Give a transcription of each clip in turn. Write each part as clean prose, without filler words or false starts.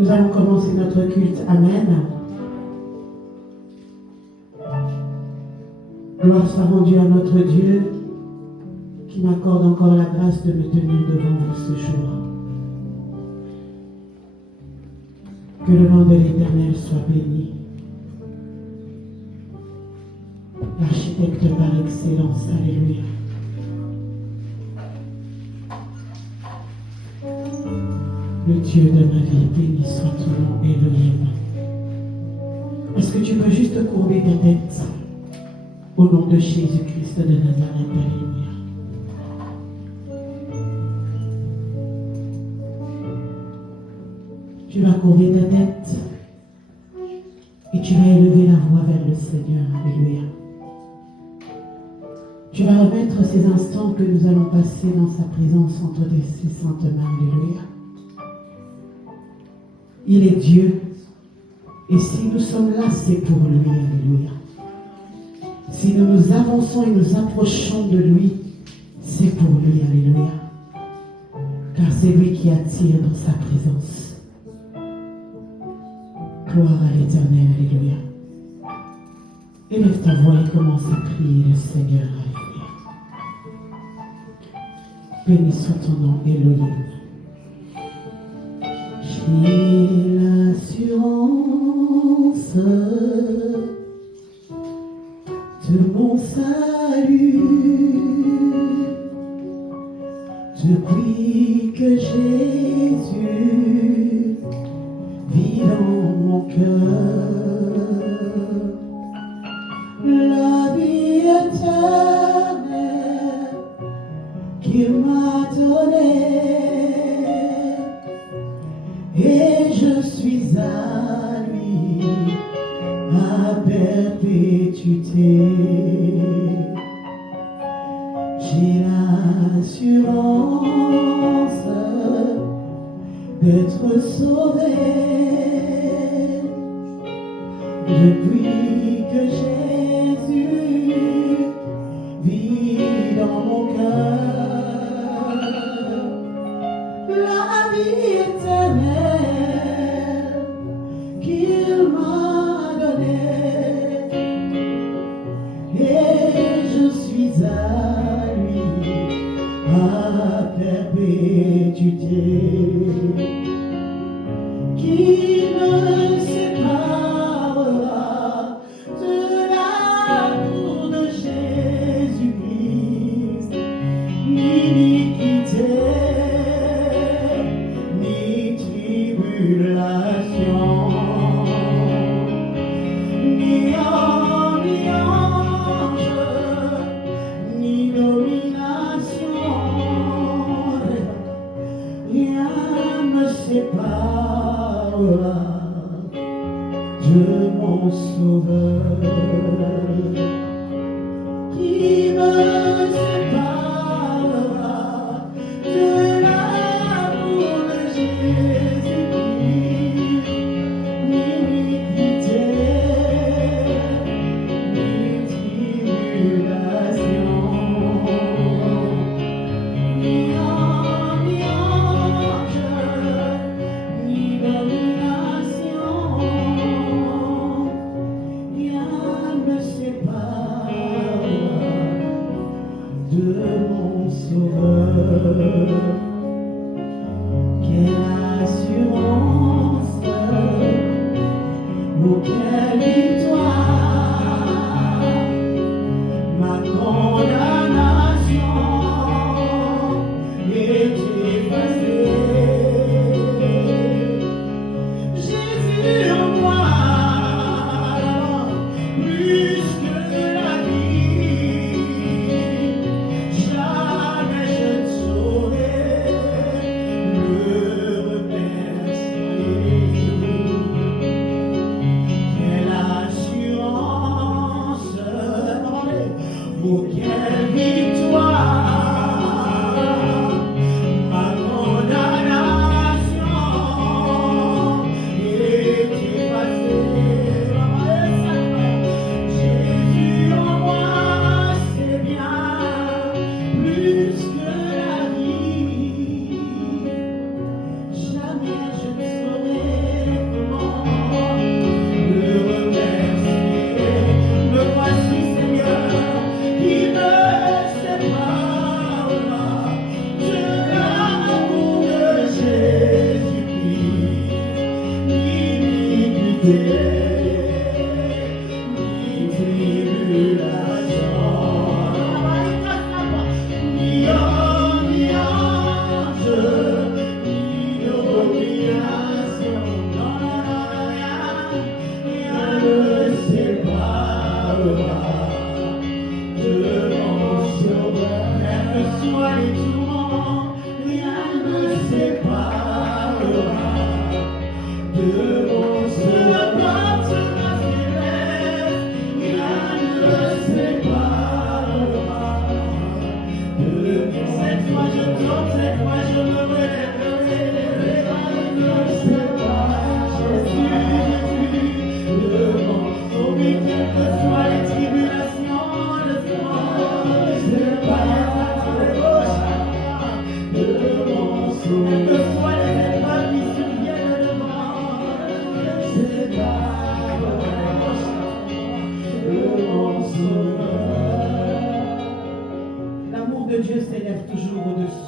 Nous allons commencer notre culte. Amen. Gloire soit rendue à notre Dieu qui m'accorde encore la grâce de me tenir devant vous ce jour. Que le nom de l'Éternel soit béni. L'architecte par excellence. Alléluia. Le Dieu de ma vie, béni soit ton nom, Elohim. Est-ce que tu peux juste courber ta tête au nom de Jésus-Christ de Nazareth? Alléluia. Tu vas courber ta tête et tu vas élever la voix vers le Seigneur. Alléluia. Tu vas remettre ces instants que nous allons passer dans sa présence entre ses saintes mains. Alléluia. Il est Dieu. Et si nous sommes là, c'est pour lui. Alléluia. Si nous nous avançons et nous approchons de lui, c'est pour lui. Alléluia. Car c'est lui qui attire dans sa présence. Gloire à l'Éternel. Alléluia. Élève ta voix et commence à prier le Seigneur. Alléluia. Béni soit ton nom, Elohim. J'ai l'assurance de mon salut depuis que Jésus vit dans mon cœur. La vie éternelle qu'il m'a donnée, et je suis à lui à perpétuité. J'ai l'assurance d'être sauvé depuis que Jésus vit dans mon cœur. La vie éternelle qu'il m'a donnée, et je suis à lui à perpétuité. Qui me séparera de l'amour de Jésus-Christ? Ni iniquité, ni tribulation, ni ange, ni domination, rien me séparera de mon Sauveur. Qui me séparera de l'amour de Jésus-Christ? Ni iniquité, ni tribulation, ni ange, ni domination, rien ne me séparera de mon Sauveur. Quelle assurance, oh quelle victoire, ma condamnation est effacée. Jésus en moi, plus que la vie, jamais je ne saurais le remercier. Quelle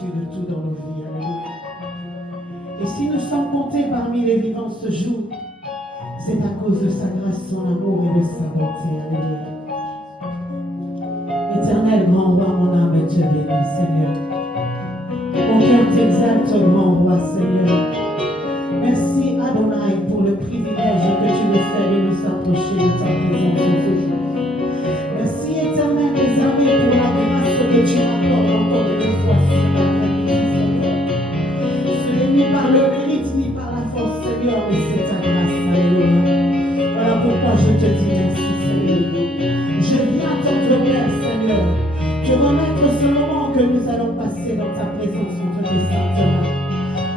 Dieu de tout dans nos vies. Alléluia. Et si nous sommes comptés parmi les vivants ce jour, c'est à cause de sa grâce, son amour et de sa bonté. Alléluia. Éternel grand roi, mon âme te bénit, Seigneur. Mon cœur t'exalte, grand roi, Seigneur. Merci, Adonai, pour le privilège que tu nous fais de nous approcher de ta présence aujourd'hui. Merci, éternel des armées, pour la grâce que tu m'accordes encore une fois, Seigneur. Ce n'est ni par le mérite, ni par la force, Seigneur, mais c'est ta grâce. Alléluia. Voilà pourquoi je te dis merci, Seigneur. Je viens t'entendre, Seigneur, te remettre ce moment que nous allons passer dans ta présence entre tes saintes mains.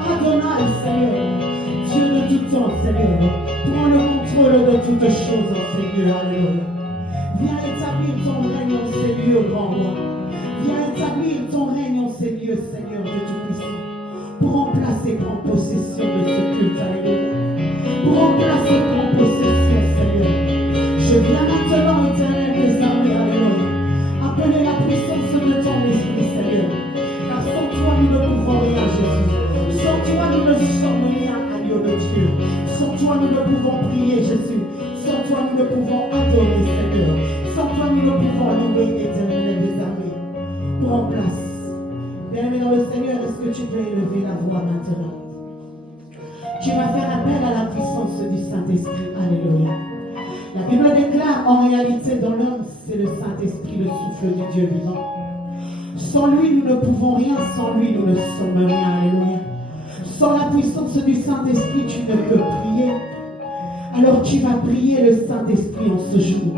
Adonai, Seigneur, Dieu de tout temps, Seigneur, prends le contrôle de toutes choses en ces lieux. Alléluia. Viens établir ton règne en ces lieux, grand roi. Viens établir ton règne en ces lieux, Seigneur de Tout-Puissant. Prends place et prends possession de ce culte. Alléluia. Prends place et prends possession, Seigneur. Je viens maintenant, éternel des armées, alléluia, appeler la puissance de ton esprit, Seigneur. Car sans toi, nous ne pouvons rien, Jésus. Sans toi, nous ne sommes rien, agneau de Dieu. Sans toi, nous ne pouvons prier, Jésus. Sans toi, nous ne pouvons adorer, Seigneur. Sans toi, nous ne pouvons louer, éternel des armées. Prends place. Bien-aimé dans le Seigneur, est-ce que tu peux élever la voix maintenant? Tu vas faire appel à la puissance du Saint-Esprit. Alléluia. La Bible déclare en réalité dans l'homme, c'est le Saint-Esprit, le souffle du Dieu vivant. Sans lui, nous ne pouvons rien. Sans lui, nous ne sommes rien. Alléluia. Sans la puissance du Saint-Esprit, tu ne peux prier. Alors tu vas prier le Saint-Esprit en ce jour.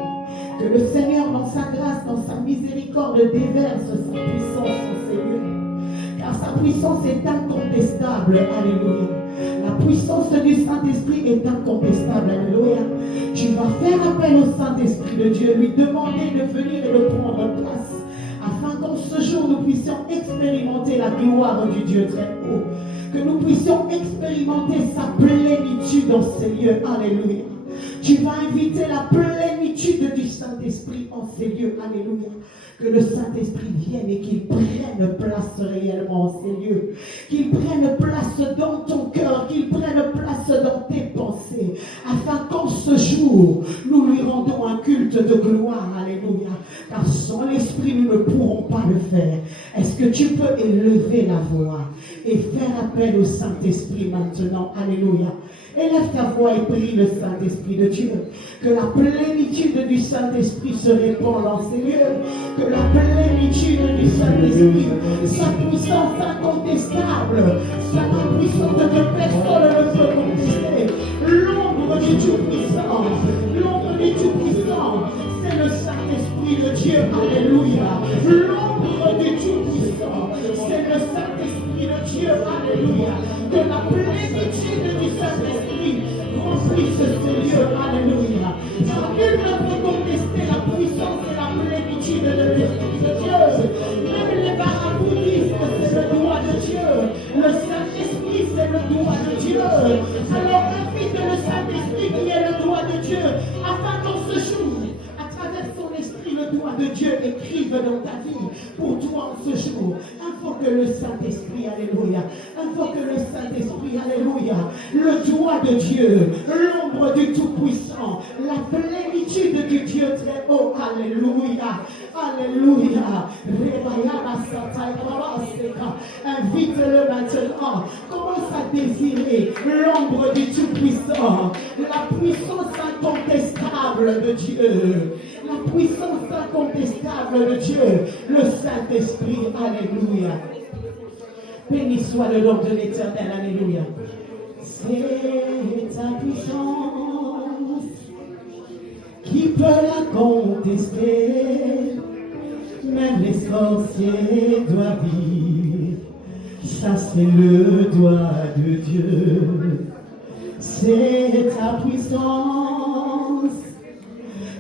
Que le Seigneur, dans sa grâce, dans sa miséricorde, déverse sa puissance en ces lieux. Car sa puissance est incontestable. Alléluia. La puissance du Saint-Esprit est incontestable. Alléluia. Tu vas faire appel au Saint-Esprit de Dieu, lui demander de venir et de prendre place, afin qu'en ce jour nous puissions expérimenter la gloire du Dieu très haut, que nous puissions expérimenter sa plénitude dans ces lieux. Alléluia. Tu vas inviter la plénitude du Saint-Esprit en ces lieux. Alléluia. Que le Saint-Esprit vienne et qu'il prenne place réellement en ces lieux. Qu'il prenne place dans ton cœur, qu'il prenne place dans tes pensées, afin qu'en ce jour, nous lui rendons un culte de gloire. Alléluia. Car sans l'Esprit, nous ne pourrons pas le faire. Est-ce que tu peux élever la voix et faire appel au Saint-Esprit maintenant? Alléluia. Élève ta voix et prie le Saint-Esprit de Dieu. Que la plénitude du Saint-Esprit se répande dans ces lieux. Que la plénitude du Saint-Esprit, sa puissance incontestable, sa puissance que personne ne peut contester. L'ombre du Tout-Puissant, l'ombre du Tout-Puissant, c'est le Saint-Esprit de Dieu. Alléluia. L'ombre du Tout-Puissant, c'est le Saint-Esprit de Dieu. Alléluia. Que la plénitude du Saint-Esprit remplisse ces lieux. Alléluia. Car nul ne peut contester la puissance et la plénitude de l'Esprit de Dieu. Même les marabouts disent que c'est le doigt de Dieu. Le Saint-Esprit, c'est le doigt de Dieu. Alors invite le Saint-Esprit qui est le doigt de Dieu, afin qu'en ce jour, à travers son esprit, le doigt de Dieu écrive dans ta vie pour toi en ce jour. Invoque le Saint-Esprit, alléluia. Invoque le Saint-Esprit, alléluia. Le doigt de Dieu, l'ombre du Tout-Puissant, la plénitude du Dieu très haut, alléluia. Alléluia. Invite-le maintenant. Commence à désirer l'ombre du Tout-Puissant, la puissance incontestable de Dieu, la puissance incontestable de Dieu, le Saint-Esprit, alléluia. Béni soit le nom de l'Éternel, alléluia. C'est ta puissance qui peut la contester, même les sorciers doivent dire, ça c'est le doigt de Dieu. C'est ta puissance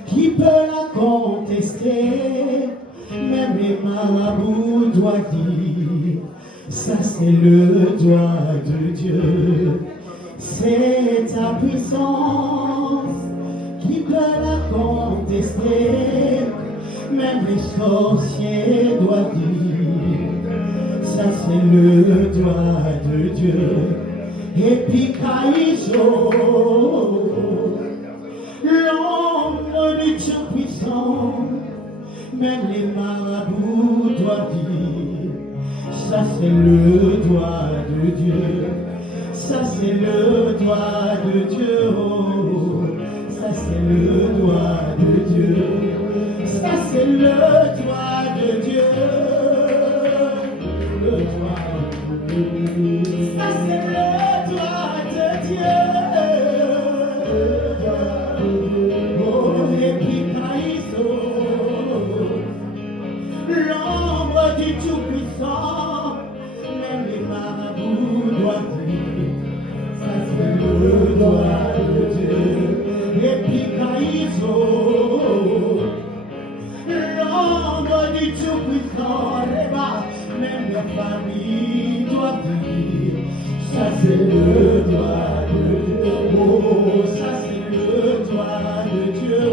qui peut la contester, même les marabouts doivent dire, ça c'est le doigt de Dieu. C'est ta puissance qui peut la contester, même les sorciers doivent dire, Ça c'est le doigt de Dieu. Et puis Caïso, l'ombre du Dieu puissant, même les marabouts doivent dire, ça c'est le doigt de Dieu. Ça c'est le doigt de Dieu. Ça c'est le doigt de Dieu. Ça c'est le doigt de Dieu. Le doigt de Dieu. Ça c'est le doigt de Dieu. Oh, et puis Caïso, l'ombre du Tout-Puissant, même les marabouts doivent dire, ça c'est le doigt de Dieu. Et puis Caïso, l'ombre du Tout-Puissant, même les familles doivent dire, ça c'est le doigt de Dieu. Oh, ça c'est le doigt de Dieu.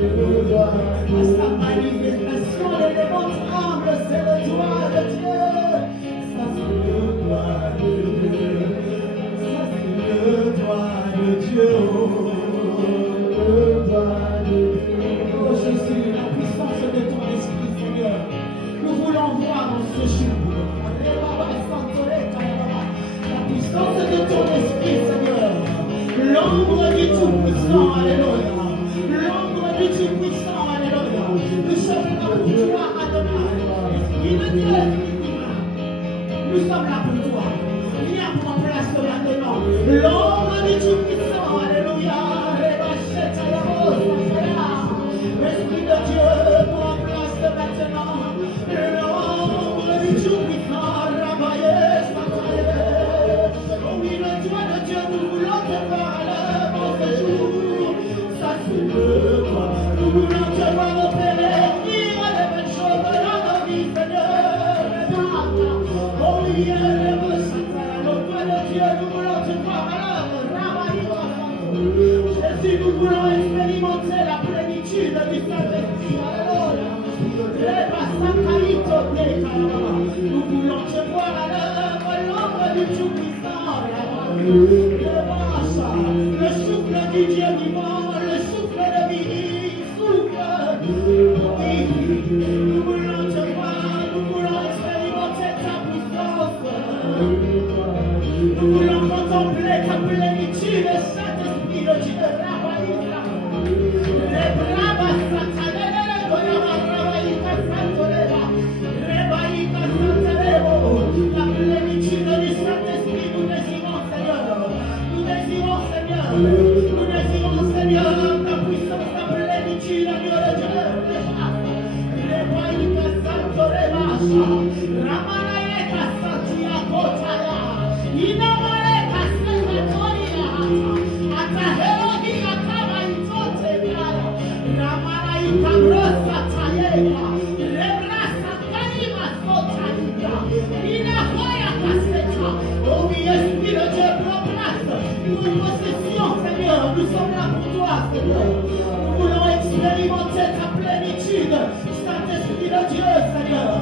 Le doigt à sa manifestation, les démons tremblent, c'est le doigt de Dieu. Ça c'est le doigt de Dieu. Ça c'est le doigt de Dieu. Le doigt de Dieu. Oh Jésus, la puissance de ton esprit, Seigneur. Nous voulons voir en ce jour. La puissance de ton esprit, Seigneur. L'ombre du Tout-Puissant, alléluia. L'ombre du Tout-Puissant, alléluia. Nous sommes là pour toi, Adonai. Esprit de Dieu, nous sommes là pour toi. Viens pour en place maintenant. L'ombre du Tout-Puissant, alléluia. Esprit de Dieu, pour en place maintenant. L'ombre du Tout-Puissant, Rabaye, oh oui, le doigt de Dieu, nous voulons te voir à l'œuvre ce jour. Ça c'est le doigt. Nous voulons te voir opérer, vivre les belles choses dans nos vies, Seigneur. Oh oui, le doigt de Dieu, nous voulons te voir à l'œuvre. Jésus, nous voulons expérimenter la plénitude du Saint-Esprit. Alléluia. Nous voulons te voir à l'œuvre, l'ombre du Tout-Puissant. Le souffle du Dieu vivant, le souffle de vie, souffle. Oui, nous voulons te voir, nous voulons expérimenter ta puissance. Nous voulons contempler ta plénitude, Saint-Esprit de Dieu. Les bravas satanés, la plénitude du Saint-Esprit, nous désirons, Seigneur. Nous désirons, Seigneur. Nous désirons, Seigneur, ta puissance, ta plénitude, Dieu de Dieu. Oh oui, Esprit de Dieu, prends place. Nous possession, Seigneur. Nous sommes là pour toi, Seigneur. Nous voulons expérimenter ta plénitude. Saint-Esprit de Dieu, Seigneur.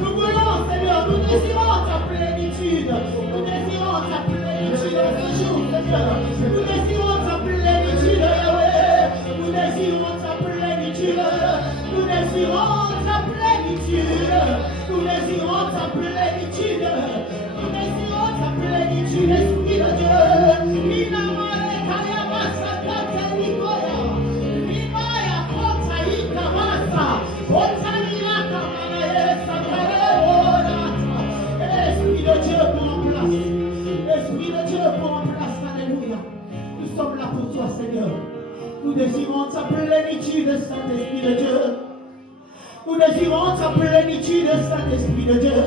Nous voulons, Seigneur, nous désirons ta plénitude. Nous désirons ta plénitude ce jour, Seigneur. Nous désirons ta plénitude, Yahweh. Nous désirons ta plénitude. Nous désirons ta plénitude. Nous désirons ta plénitude. Nous désirons ta plénitude, Esprit de Dieu. Inamare kayabasa katenikoya. Rimaya kota ikamasa. Otanina kamanaye sakareorata. Esprit de Dieu, prends en place. Esprit de Dieu, prends en place. Alléluia. Nous sommes là pour toi, Seigneur. Nous désirons ta plénitude, Saint-Esprit de Dieu. Nous désirons ta plénitude, Saint-Esprit de Dieu.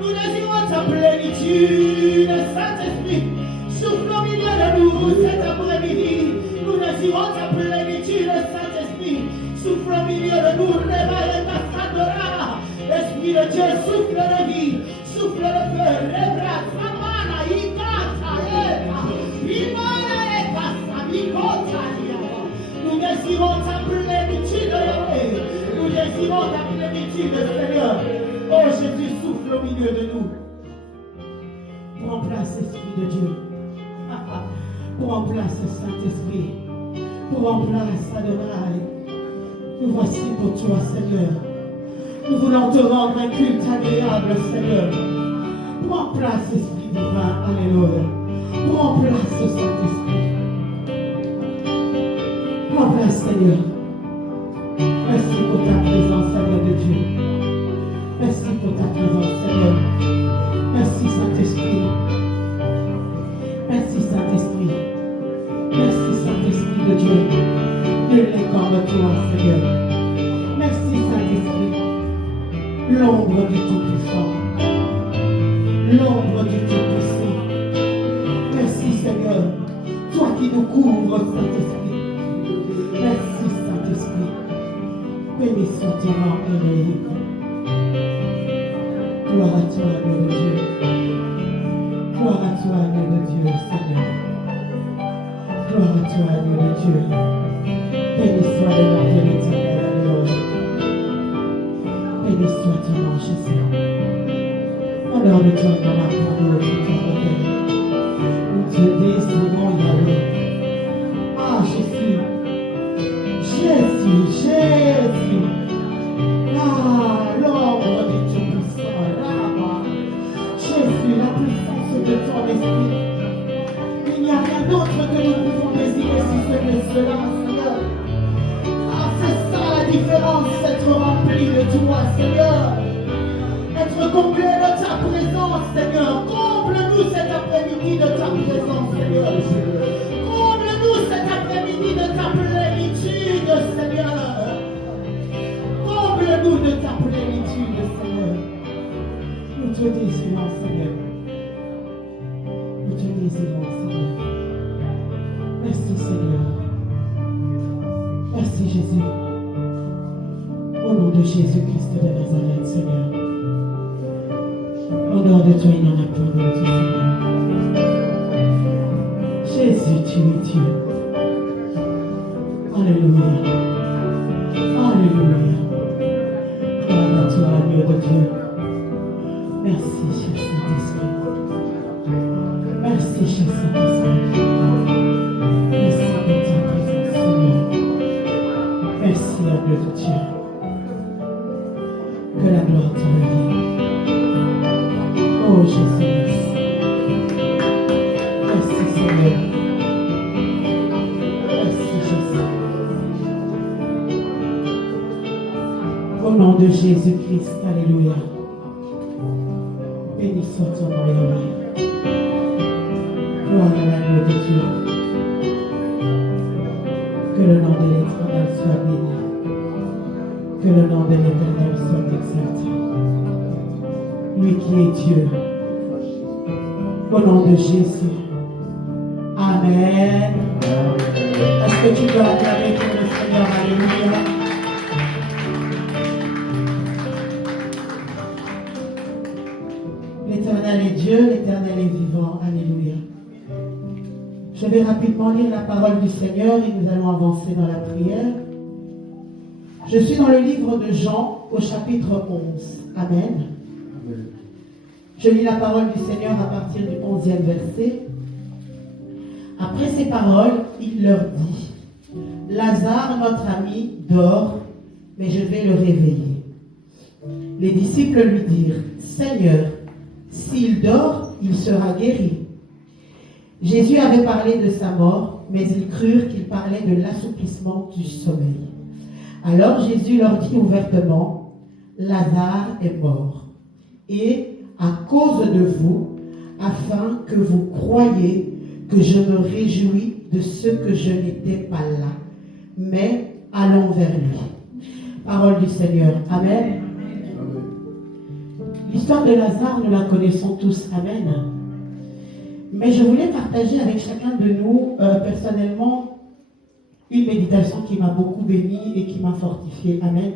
Nous désirons ta plénitude, Saint-Esprit. Souffle au milieu de nous cet après-midi. Nous désirons ta plénitude, Saint-Esprit. Souffle au milieu de nous, réveille ta sadora. Esprit de Dieu, souffle de vie, souffle de feu, rebra, samana, ikata, eka, imana, eka, samikota, yaba. Nous désirons ta plénitude, Yahweh. Nous désirons ta plénitude, Seigneur. Oh Jésus, souffle au milieu de nous. Prends place, Esprit de Dieu. Prends place, Saint-Esprit. Prends place, Adonai. Nous voici pour toi, Seigneur. Nous voulons te rendre un culte agréable, Seigneur. Prends place, Esprit divin. Alléluia. Prends place, Saint-Esprit. Prends place, Seigneur. Merci pour ta présence, Seigneur de Dieu. Merci pour ta présence, Seigneur. Merci, Saint-Esprit. Merci, Saint-Esprit. Merci, Saint-Esprit de Dieu. Nul n'est comme toi, Seigneur. Merci, Saint-Esprit. L'ombre du Tout-Puissant. L'ombre du Tout-Puissant. Merci, Seigneur. Toi qui nous couvres, Saint-Esprit. Merci, Saint-Esprit. Béni soit ton nom, Élohim. Gloire à toi, Dieu de Dieu. Gloire à toi, Dieu de Dieu, Seigneur. Gloire à toi, Dieu de Dieu. Béni soit le nom de l'Éternel, Alléluia. Béni soit ton nom, Jésus. En dehors de toi, dans la parole de ton Père. Nous te désirons Yahweh. Ah, Jésus. Jésus, Jésus. Ah, l'ombre du Tout-Puissant, là-bas. Jésus, la puissance de ton esprit. Il n'y a rien d'autre que nous pouvons désirer si ce n'est cela, Seigneur. Ah, c'est ça la différence, être rempli de toi, Seigneur. Être comblé de ta présence, Seigneur. Comble-nous cet après-midi de ta présence, Seigneur. Comble-nous cet après-midi de ta plénitude, Seigneur. Comble-nous de ta plénitude, Seigneur. Nous te désirons, Seigneur. Nous te désirons, Seigneur. Merci, Seigneur. Merci, Jésus. Au nom de Jésus-Christ de Nazareth, Seigneur. En dehors de toi, il n'y en a pas d'autre, Seigneur. Jésus, tu es Dieu. Alléluia. Alléluia. Gloire à toi, Dieu de Dieu. Merci, cher Saint-Esprit. Merci, cher Saint-Esprit. Merci de ta présence, Seigneur. Merci, à Dieu de Dieu. Que la gloire te revienne. Oh Jésus, merci. Merci, Seigneur. Merci, Jésus. Au nom de Jésus-Christ, alléluia. Béni soit ton nom, Yahweh. Gloire à l'agneau de Dieu. Que le nom de l'Éternel soit béni. Que le nom de l'Éternel soit exalté. Lui qui est Dieu. Au nom de Jésus. Amen. Est-ce que tu peux acclamer pour le Seigneur? Alléluia. L'Éternel est Dieu, l'Éternel est vivant. Alléluia. Je vais rapidement lire la parole du Seigneur et nous allons avancer dans la prière. Je suis dans le livre de Jean au chapitre 11. Amen. Je lis la parole du Seigneur à partir du 11e verset. Après ces paroles, il leur dit: Lazare, notre ami, dort, mais je vais le réveiller. Les disciples lui dirent: Seigneur, s'il dort, il sera guéri. Jésus avait parlé de sa mort, mais ils crurent qu'il parlait de l'assouplissement du sommeil. Alors Jésus leur dit ouvertement: Lazare est mort, et à cause de vous, afin que vous croyiez que je me réjouis de ce que je n'étais pas là, mais allons vers lui. Parole du Seigneur. Amen. L'histoire de Lazare, nous la connaissons tous. Amen. Mais je voulais partager avec chacun de nous, personnellement, une méditation qui m'a beaucoup béni et qui m'a fortifié. Amen.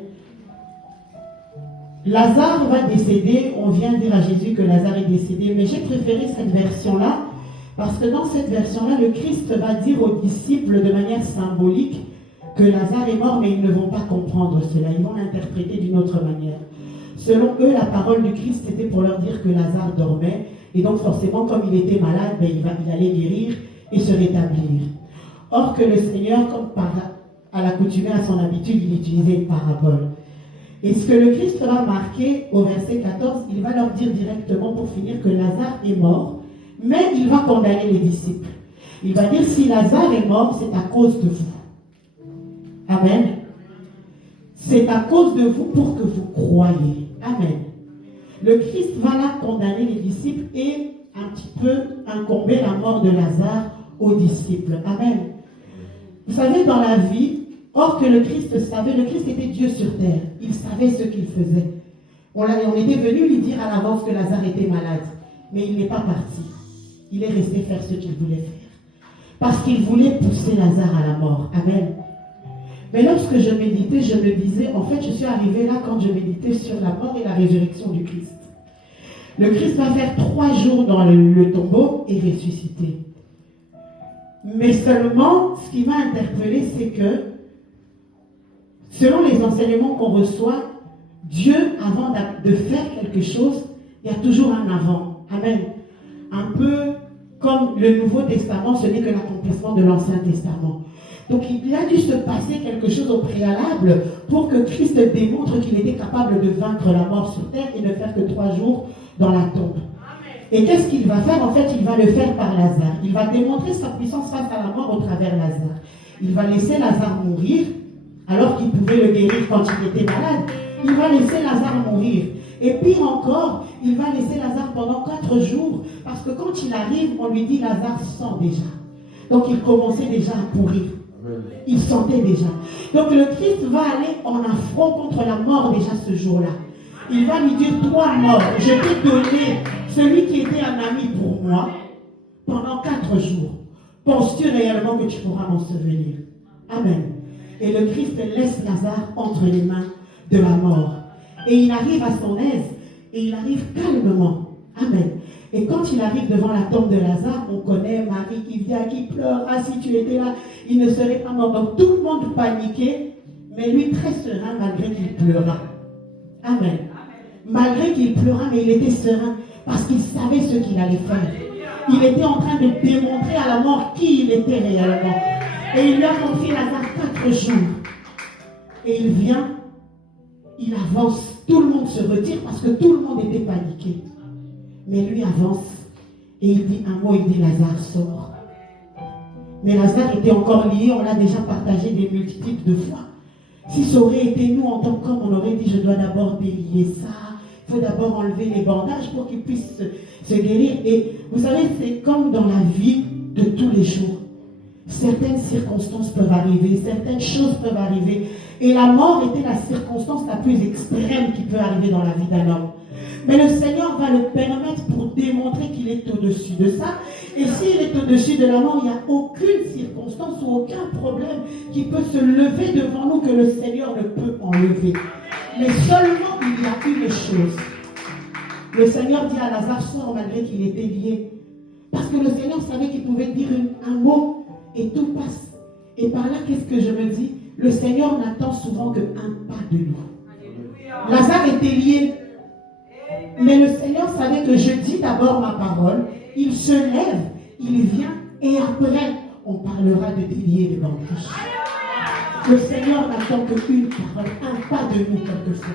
Lazare va décéder. On vient dire à Jésus que Lazare est décédé, mais j'ai préféré cette version-là parce que dans cette version-là, le Christ va dire aux disciples de manière symbolique que Lazare est mort, mais ils ne vont pas comprendre cela. Ils vont l'interpréter d'une autre manière. selon eux, la parole du Christ, c'était pour leur dire que Lazare dormait. Et donc forcément, comme il était malade, il allait guérir et se rétablir. Or que le Seigneur, comme à l'accoutumée, à son habitude, il utilisait une parabole. Et ce que le Christ va marquer au verset 14, il va leur dire directement pour finir que Lazare est mort, mais il va condamner les disciples. Il va dire, si Lazare est mort, c'est à cause de vous. Amen. C'est à cause de vous pour que vous croyiez. Amen. Le Christ va là condamner les disciples et un petit peu incomber la mort de Lazare aux disciples. Amen. Vous savez, dans la vie, or que le Christ savait, le Christ était Dieu sur terre. Il savait ce qu'il faisait. On était venu lui dire à l'avance que Lazare était malade. Mais il n'est pas parti. Il est resté faire ce qu'il voulait faire. Parce qu'il voulait pousser Lazare à la mort. Amen. Mais lorsque je méditais, je me disais, en fait, je suis arrivé là quand je méditais sur la mort et la résurrection du Christ. Le Christ va faire 3 jours dans le tombeau et ressusciter. Mais seulement, ce qui m'a interpellé, c'est que, selon les enseignements qu'on reçoit, Dieu, avant de faire quelque chose, il y a toujours un avant. Amen. Un peu comme le Nouveau Testament, ce n'est que l'accomplissement de l'Ancien Testament. Donc il a dû se passer quelque chose au préalable pour que Christ démontre qu'il était capable de vaincre la mort sur terre et ne faire que 3 jours dans la tombe. Et qu'est-ce qu'il va faire? En fait, il va le faire par Lazare. Il va démontrer sa puissance face à la mort au travers Lazare. Il va laisser Lazare mourir, alors qu'il pouvait le guérir quand il était malade. Il va laisser Lazare mourir. Et pire encore, il va laisser Lazare pendant 4 jours, parce que quand il arrive, on lui dit Lazare sent déjà. Donc il commençait déjà à pourrir. Il sentait déjà. Donc le Christ va aller en affront contre la mort déjà ce jour-là. Il va lui dire, toi mort, je t'ai donné celui qui était un ami pour moi pendant 4 jours. Penses-tu réellement que tu pourras m'en souvenir? Amen. Et le Christ laisse Lazare entre les mains de la mort. Et il arrive à son aise. Et il arrive calmement. Amen. Et quand il arrive devant la tombe de Lazare, on connaît Marie qui vient, qui pleure. Ah, si tu étais là, il ne serait pas mort. Donc tout le monde paniquait, mais lui très serein malgré qu'il pleura. Amen. Malgré qu'il pleura, mais il était serein parce qu'il savait ce qu'il allait faire. Il était en train de démontrer à la mort qui il était réellement. Et il lui a confié Lazare 4 jours. Et il vient, il avance. Tout le monde se retire parce que tout le monde était paniqué. Mais lui avance et il dit un mot, il dit Lazare sort. Mais Lazare était encore lié, on l'a déjà partagé des multitudes de fois. Si ça aurait été nous en tant qu'hommes, on aurait dit je dois d'abord délier ça, il faut d'abord enlever les bandages pour qu'il puisse se guérir. Et vous savez, c'est comme dans la vie de tous les jours. Certaines circonstances peuvent arriver, certaines choses peuvent arriver. Et la mort était la circonstance la plus extrême qui peut arriver dans la vie d'un homme. Mais le Seigneur va le permettre pour démontrer qu'il est au-dessus de ça. Et s'il est au-dessus de la mort, il n'y a aucune circonstance ou aucun problème qui peut se lever devant nous que le Seigneur ne peut enlever. Mais seulement il y a une chose. Le Seigneur dit à Lazare, sors malgré qu'il était lié. Parce que le Seigneur savait qu'il pouvait dire un mot et tout passe. Et par là, qu'est-ce que je me dis? Le Seigneur n'attend souvent qu'un pas de nous. Lazare était lié. Mais le Seigneur savait que je dis d'abord ma parole, il se lève, il vient, et après, on parlera de délier les bandages. Le Seigneur n'attend qu'une parole, un pas de nous quelquefois.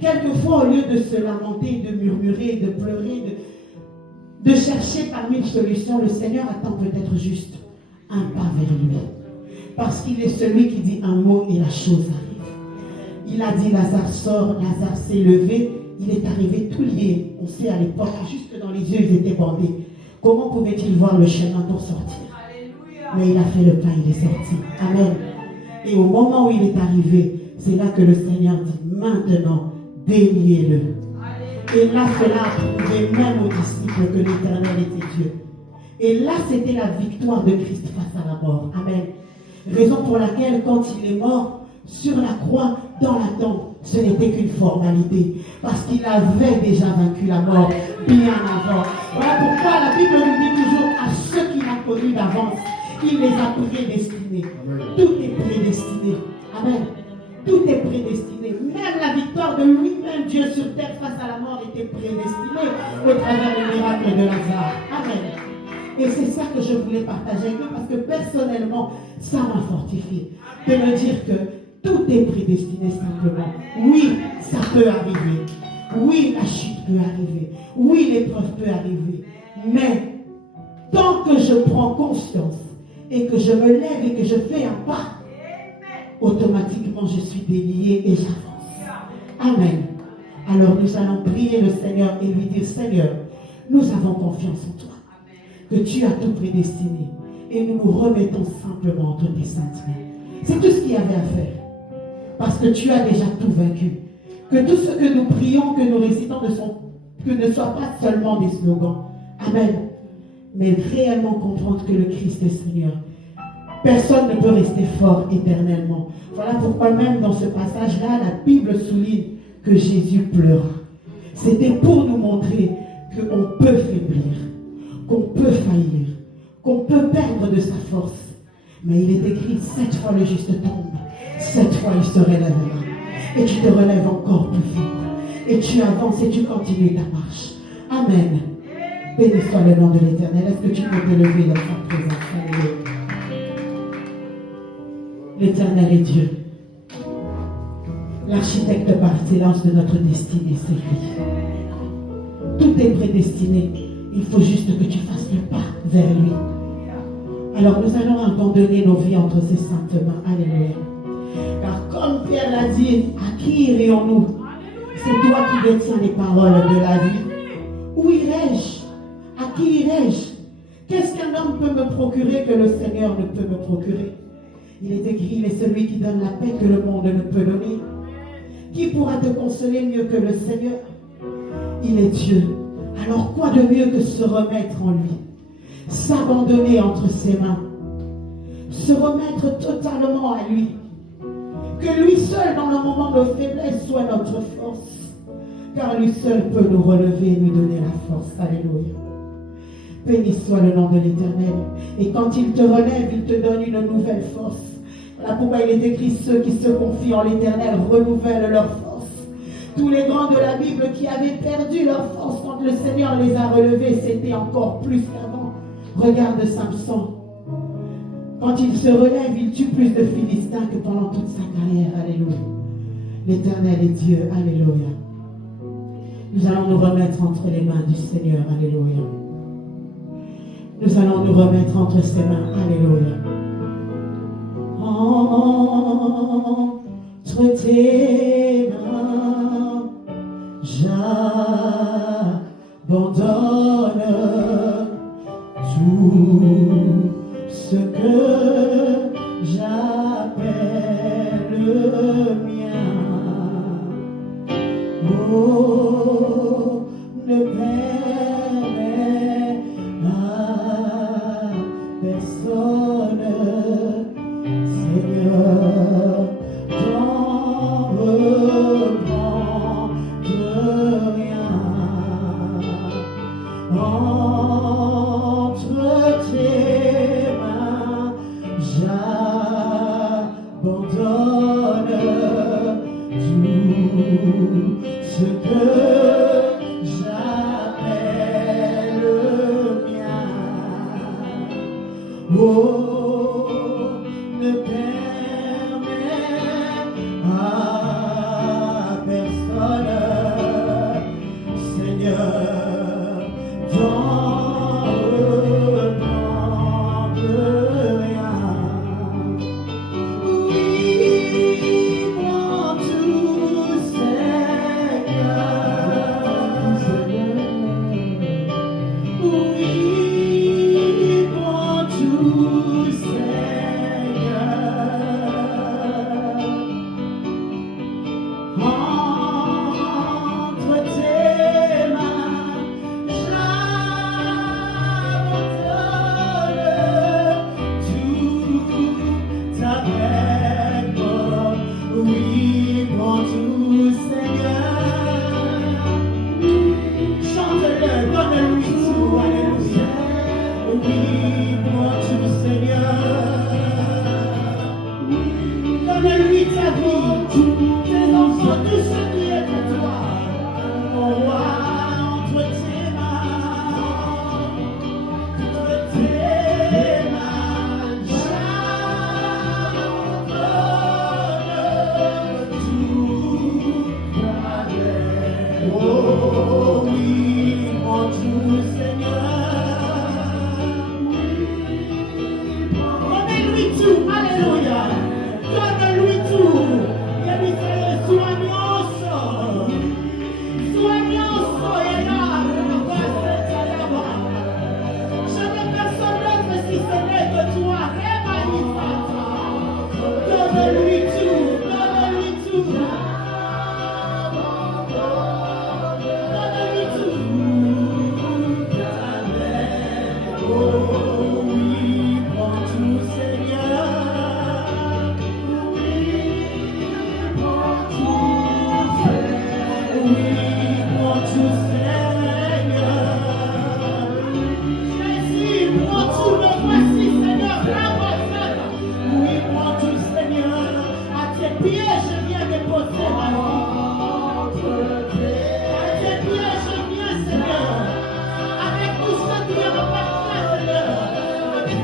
Quelquefois, au lieu de se lamenter, de murmurer, de pleurer, de chercher parmi une solution, le Seigneur attend peut-être juste un pas vers lui. Parce qu'il est celui qui dit un mot et la chose arrive. Il a dit Lazare sort, Lazare s'est levé. Il est arrivé tout lié. On sait à l'époque, juste dans les yeux, ils étaient bandés. Comment pouvait-il voir le chemin pour sortir? Mais il a fait le pas, il est sorti. Amen. Et au moment où il est arrivé, c'est là que le Seigneur dit, maintenant, déliez-le. Et là, cela a prouvé même aux disciples que l'Éternel était Dieu. Et là, c'était la victoire de Christ face à la mort. Amen. Raison pour laquelle, quand il est mort sur la croix, dans la tombe, ce n'était qu'une formalité. Parce qu'il avait déjà vaincu la mort bien avant. Voilà pourquoi la Bible nous dit toujours à ceux qu'il a connus d'avance, il les a prédestinés. Tout est prédestiné. Amen. Tout est prédestiné. Même la victoire de lui-même, Dieu sur au travers du miracle de Lazare. Amen. Et c'est ça que je voulais partager avec eux parce que personnellement, ça m'a fortifié. De me dire que tout est prédestiné simplement. Oui, ça peut arriver. Oui, la chute peut arriver. Oui, l'épreuve peut arriver. Mais tant que je prends conscience et que je me lève et que je fais un pas, automatiquement je suis délié et j'avance. Amen. Alors nous allons prier le Seigneur et lui dire, Seigneur, nous avons confiance en toi, que tu as tout prédestiné et nous nous remettons simplement entre tes saintes mains. C'est tout ce qu'il y avait à faire. Parce que tu as déjà tout vaincu. Que tout ce que nous prions, que nous récitons ne soit pas seulement des slogans. Amen. Mais réellement comprendre que le Christ est Seigneur. Personne ne peut rester fort éternellement. Voilà pourquoi même dans ce passage-là, la Bible souligne que Jésus pleura. C'était pour nous montrer qu'on peut faiblir, qu'on peut faillir, qu'on peut perdre de sa force. Mais il est écrit, 7 fois le juste tombe, 7 fois il se relèvera. Et tu te relèves encore plus fort. Et tu avances et tu continues ta marche. Amen. Béni soit le nom de l'Éternel. Est-ce que tu peux te lever dans sa présence? Alléluia. L'Éternel est Dieu. L'architecte par excellence de notre destinée, c'est lui. Tout est prédestiné. Il faut juste que tu fasses le pas vers lui. Alors nous allons abandonner nos vies entre ses saintes mains. Alléluia. Car comme Pierre l'a dit, à qui irions-nous? C'est toi qui détiens les paroles de la vie. Où irai-je? À qui irai-je? Qu'est-ce qu'un homme peut me procurer que le Seigneur ne peut me procurer? Il est écrit, il est celui qui donne la paix que le monde ne peut donner. Qui pourra te consoler mieux que le Seigneur? Il est Dieu. Alors quoi de mieux que se remettre en lui? S'abandonner entre ses mains. Se remettre totalement à lui. Que lui seul, dans le moment de faiblesse, soit notre force. Car lui seul peut nous relever et nous donner la force. Alléluia. Béni soit le nom de l'Éternel. Et quand il te relève, il te donne une nouvelle force. Voilà pourquoi il est écrit, ceux qui se confient en l'Éternel renouvellent leur force. Tous les grands de la Bible qui avaient perdu leur force quand le Seigneur les a relevés, c'était encore plus qu'avant. Regarde Samson. Quand il se relève, il tue plus de Philistins que pendant toute sa carrière. Alléluia. L'Éternel est Dieu. Alléluia. Nous allons nous remettre entre les mains du Seigneur. Alléluia. Nous allons nous remettre entre ses mains. Alléluia. Entre tes mains, j'abandonne tout ce que j'appelle mien. Oh, ne permets à personne, Seigneur, t'en reprendre rien. Entre tes mains, j'abandonne tout ce que j'appelle mien. Oh, ne permets à personne, Seigneur, d'en reprendre rien. Oui, prends tout, Seigneur. Oui, prends tout, Seigneur. Entre tes mains, j'abandonne tout avec moi. Oui, prends tout, Seigneur. Chante-le, donne-lui tout, alléluia. Oui, prends tout, Seigneur. Donne-lui ta vie, tes enfants, tout ce qui est à toi. Mon roi, entre tes mains.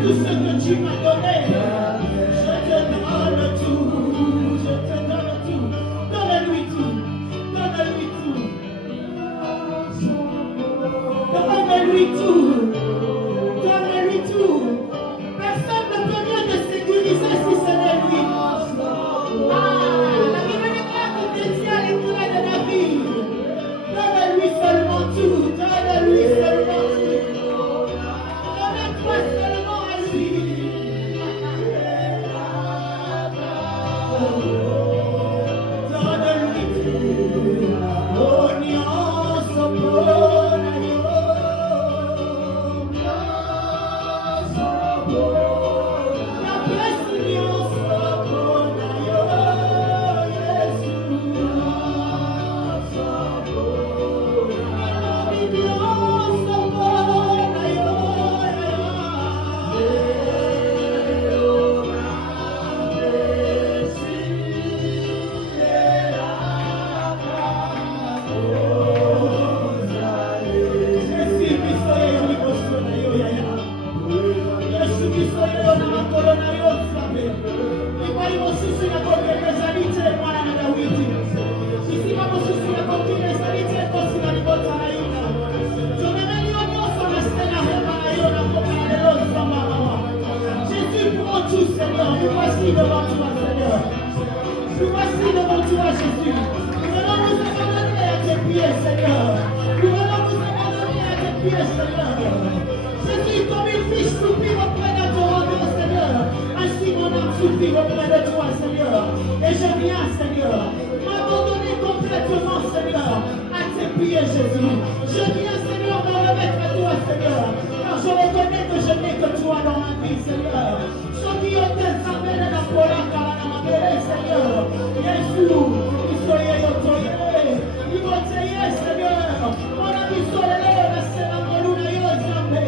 tout ce que tu m'as donné. Je te donne tout, je te donne tout. Donne-lui tout, donne-lui tout. Donne-lui tout, donne-lui tout. Personne ne peut mieux te sécuriser si ce n'est lui. La Bible déclare que détient les clés de la vie. Donne-lui seulement tout, donne-lui seulement tout. Donne-toi seulement à lui. Donne-lui tout. Oh, nyonso mpona yo. Napesi nyonso mpona yo, Yesu. Nyonso mpona yo. Yesu biso ye liboso na yo yaya. Yesu biso ye na makolo na yo Nzambe. Likwali mosusu ya kokende ezali te mwana na Dawidi. Bisika mosusu ya kokende ezali te nkosi na libota na Yuda. Tomemeli yo nyonso na se na hema na yo na koka na lelo Nzamba mawa. Jésus, prends tout Seigneur. Nous voici devant toi Seigneur. Nous voici devant toi Jésus. Nous venons nous abandonner à tes pieds Seigneur. Nous venons nous abandonner à tes pieds Seigneur. Jésus, comme une fille soupire auprès de ton rendez Seigneur, ainsi mon âme soupire auprès de toi Seigneur. Et je viens Seigneur, m'abandonner complètement Seigneur, à tes pieds Jésus. Je viens Seigneur me remettre à toi Seigneur, car je reconnais que je n'ai que toi dans ma vie Seigneur. Soki yote zamene na polaka na magere Seigneur. Yesu, isoye yotoye, iboteye Seigneur. Mona bisolele na sena moluna yo Nzambe.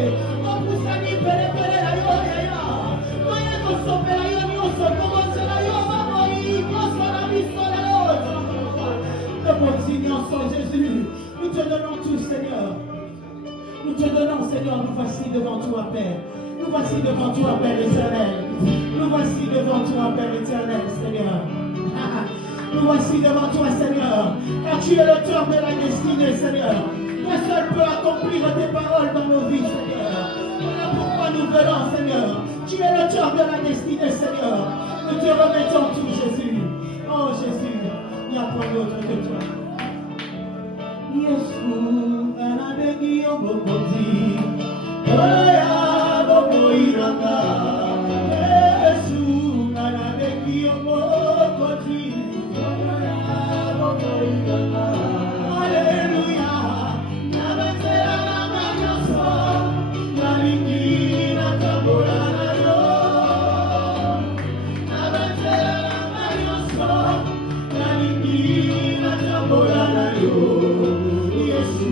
Opusani pele pele na yo yaya. Oye kosopela yo nyonso, komosela yo mamoi, kosala bisola yo Nzambe. Nous continuons sans Jésus. Nous te donnons tout Seigneur. Nous te donnons Seigneur, nous voici devant toi Père. Nous voici devant toi Père éternel. Nous voici devant toi Père éternel Seigneur. Nous voici devant toi Seigneur. Car tu es l'auteur de la destinée Seigneur. Toi seul peux accomplir tes paroles dans nos vies Seigneur. Voilà pourquoi nous venons Seigneur. Tu es l'auteur de la destinée Seigneur. Nous te remettons tout Jésus. Oh Jésus, il n'y a point d'autre que toi. Yesu, anabegi obokozi. Oya boko iranga. Yesu, anabegi obokozi. Oya boko iranga. Hallelujah. Nabatera na manyoso. Nalingi na tabora na yo. Nabatera na manyoso. Nalingi na tabora na yo. Yesu,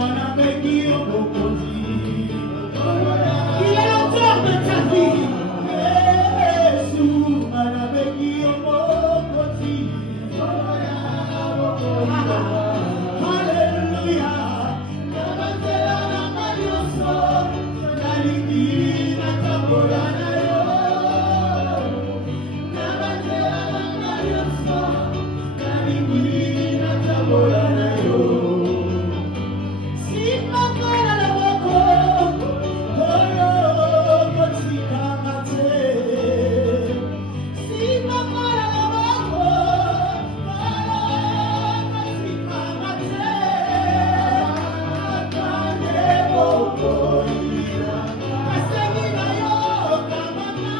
anabegi obokozi. Il est l'auteur de ta vie. Jésus, anabegi obokozi. Alléluia. Nabatela na manyoso. Nalingi na tabora na yo. Nabatela na manyoso. Nalingi na tabora na yo. Simakola na boko. Oyo kotsikamate. Simakola na boko. Oyo kotsikamate. Akane boko ira. Asengi na yo kamana.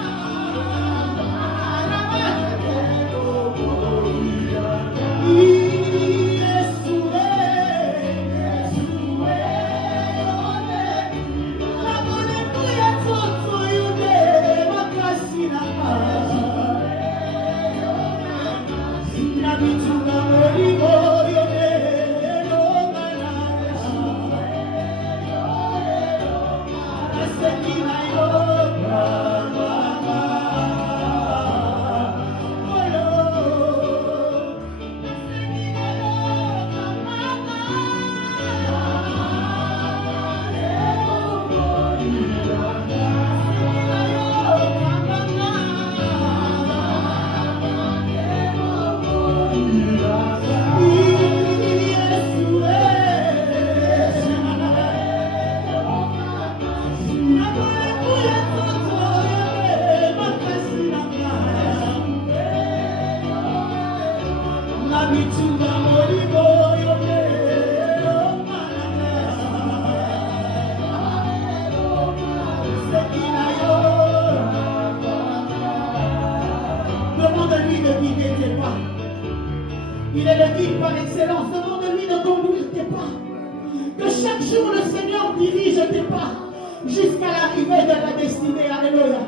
Anamate boko ira. Yesu Il est le guide par excellence. Demande-lui de conduire tes pas. Que chaque jour le Seigneur dirige tes pas jusqu'à l'arrivée de la destinée. Alléluia.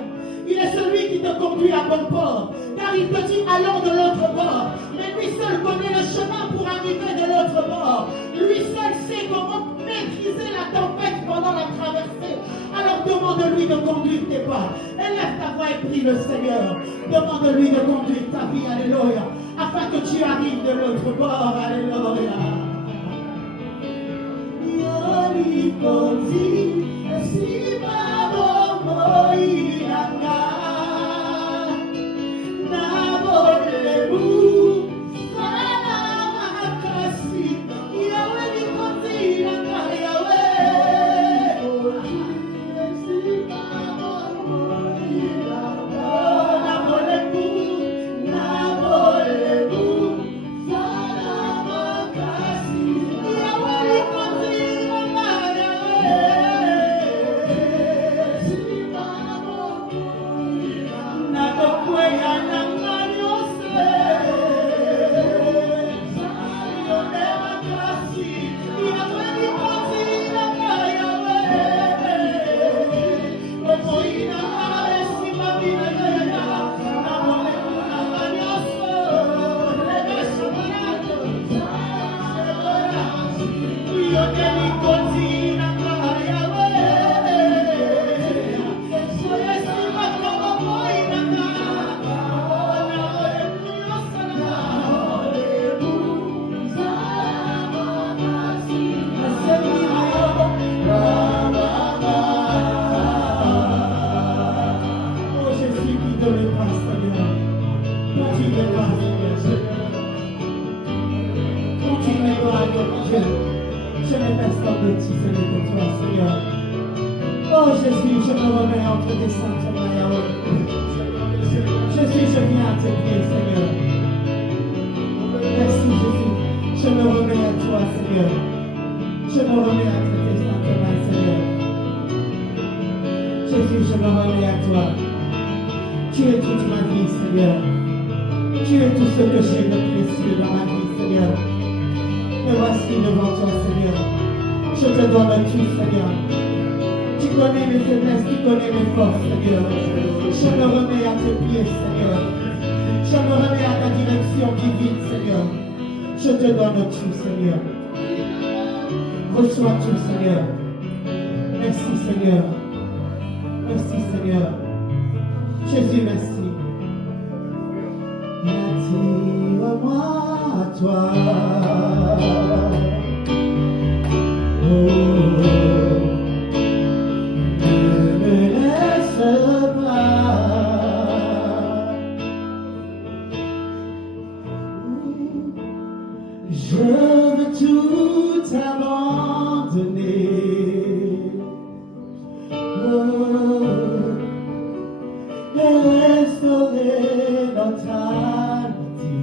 Il est celui qui te conduit à bon port. Car il te dit allons de l'autre bord. Mais lui seul connaît le chemin pour arriver de l'autre bord. Lui seul sait comment maîtriser la tempête pendant la traversée. Alors demande-lui de conduire tes pas. Élève ta voix et prie le Seigneur. Demande-lui de conduire ta vie. Alléluia. Afin que tu arrives de l'autre bord. Alléluia. Yoli Koti, Sima Bomo Ilanga, Nabolebu, Salama Kasi, Yoli Koti Ilanga, Yahweh, Sima Bomo Ilanga, Nabolebu, Salama Kasi, Yahweh Koti Je n'ai personne de ti, ce n'est que toi, Seigneur. Oh Jésus, je me remets entre tes saintes mains, Yahweh. Jésus, je viens à tes pieds, Seigneur. Merci Jésus, je me remets à toi, Seigneur. Je me remets à tes saintes mains, Seigneur. Jésus, je me remets à toi. Tu es toute ma vie, Seigneur. Tu es tout ce que j'ai de précieux dans ma vie, Seigneur. Me voici devant toi, Seigneur. Je te donne tout, Seigneur. Tu connais mes faiblesses, tu connais mes forces, Seigneur. Je me remets à tes pieds, Seigneur. Je me remets à ta direction divine, Seigneur. Je te donne tout, Seigneur. Reçois tout, Seigneur. Merci, Seigneur. Merci, Seigneur. Jésus, merci. Attire-moi à toi. Oh, ne me laisse pas. Je veux tout abandonner. Oh, et restaurer notre amitié.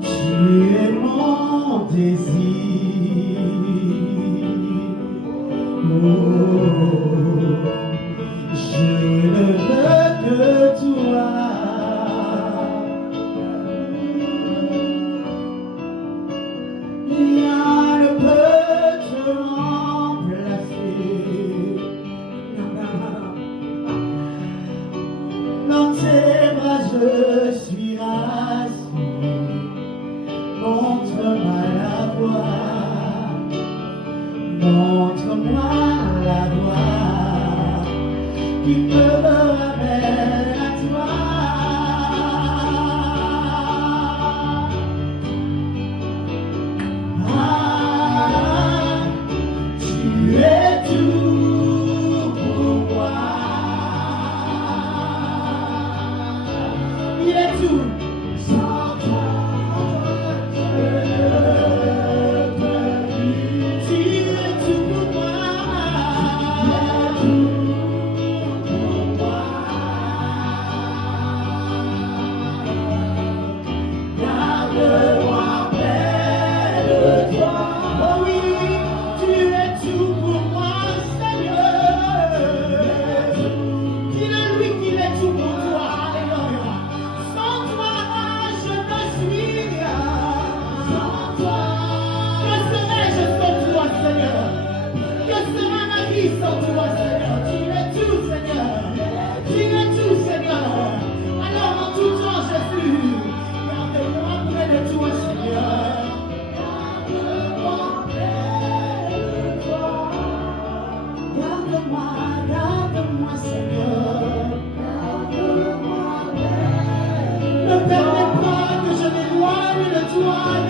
Tu es mon désir. Oh, je ne veux que toi. Rien ne peut te remplacer. Dans tes bras je suis assis. Montre-moi la voie. Montre-moi la voie qui peut me ramener à toi. Ah, tu es tout pour moi. Il est tout. Sans toi, tu es tout pour moi. Garde-moi près de toi. Oh oui, tu es tout pour moi,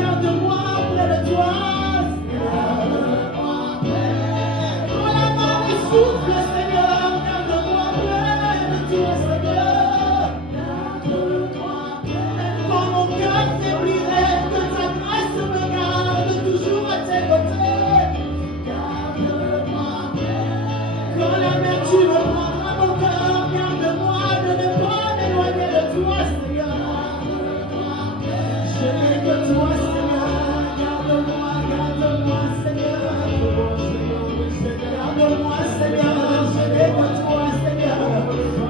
garde-moi près de toi. Garde-moi près. Quand la mort me souffle, Seigneur, garde-moi près de toi, Seigneur. Garde-moi près. Quand mon cœur s'éblirait, que ta grâce me garde toujours à tes côtés. Garde-moi près. Quand l'amertume prendra mon cœur, garde-moi de ne pas m'éloigner de toi, Seigneur. Je n'ai que toi, Seigneur. Garde-moi, garde-moi, Seigneur. Garde-moi, Seigneur. Je n'ai que toi, Seigneur.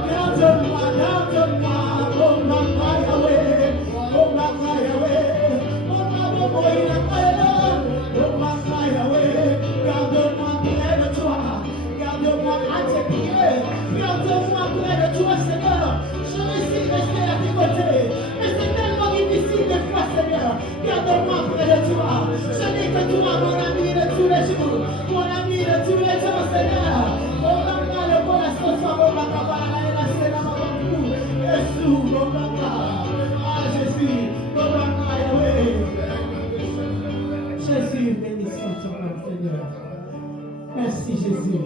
Garde-moi, garde-moi. Oh, ma Yahweh. Oh, ma Yahweh. Oh, ma Yahweh. Garde-moi près de toi. Garde-moi à tes pieds. Garde-moi près de toi, Seigneur. Je veux ici rester à tes côtés. Mais c'est tellement difficile de fois, Seigneur. Garde-moi près de toi. Je n'ai que toi, mon ami de tous les jours. Mon ami de tous les temps, Seigneur. Oh, maman, le bon la sauce, mon maman, et la scène, maman, Jésus, mon maman. Ah, Jésus, mon maman, Yahweh. Jésus, béni soit ton nom, Seigneur. Merci, Jésus.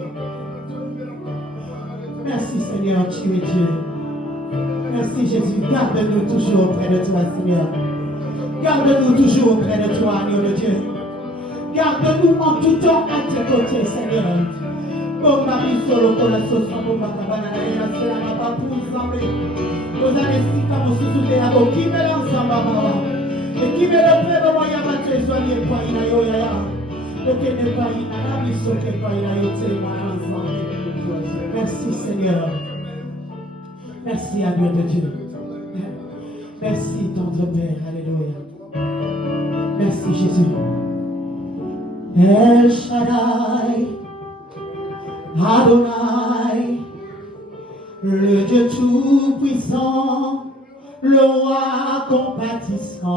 Merci, Seigneur, tu es Dieu. Merci, Jésus. Garde-nous toujours auprès de toi, Seigneur. Garde-nous toujours auprès de toi, agneau de Dieu. Garde-nous en tout temps à tes côtés, Seigneur. Bon mari solo con la sauce, bon macabana, la cena, la papouze, l'amé. Nous allons ici comme on se souvient à qui met l'ensemble, maman. Et qui met le frère de moyen, ma trésorier, pas il a yo ya. Le qui n'est pas il a la mission, qui n'est pas il a yo, c'est ma ensemble. Merci, Seigneur. Merci, agneau de Dieu. Merci, tendre Père. Alléluia. Merci, Jésus. El Shaddai, Adonai, le Dieu tout-puissant, le roi compatissant.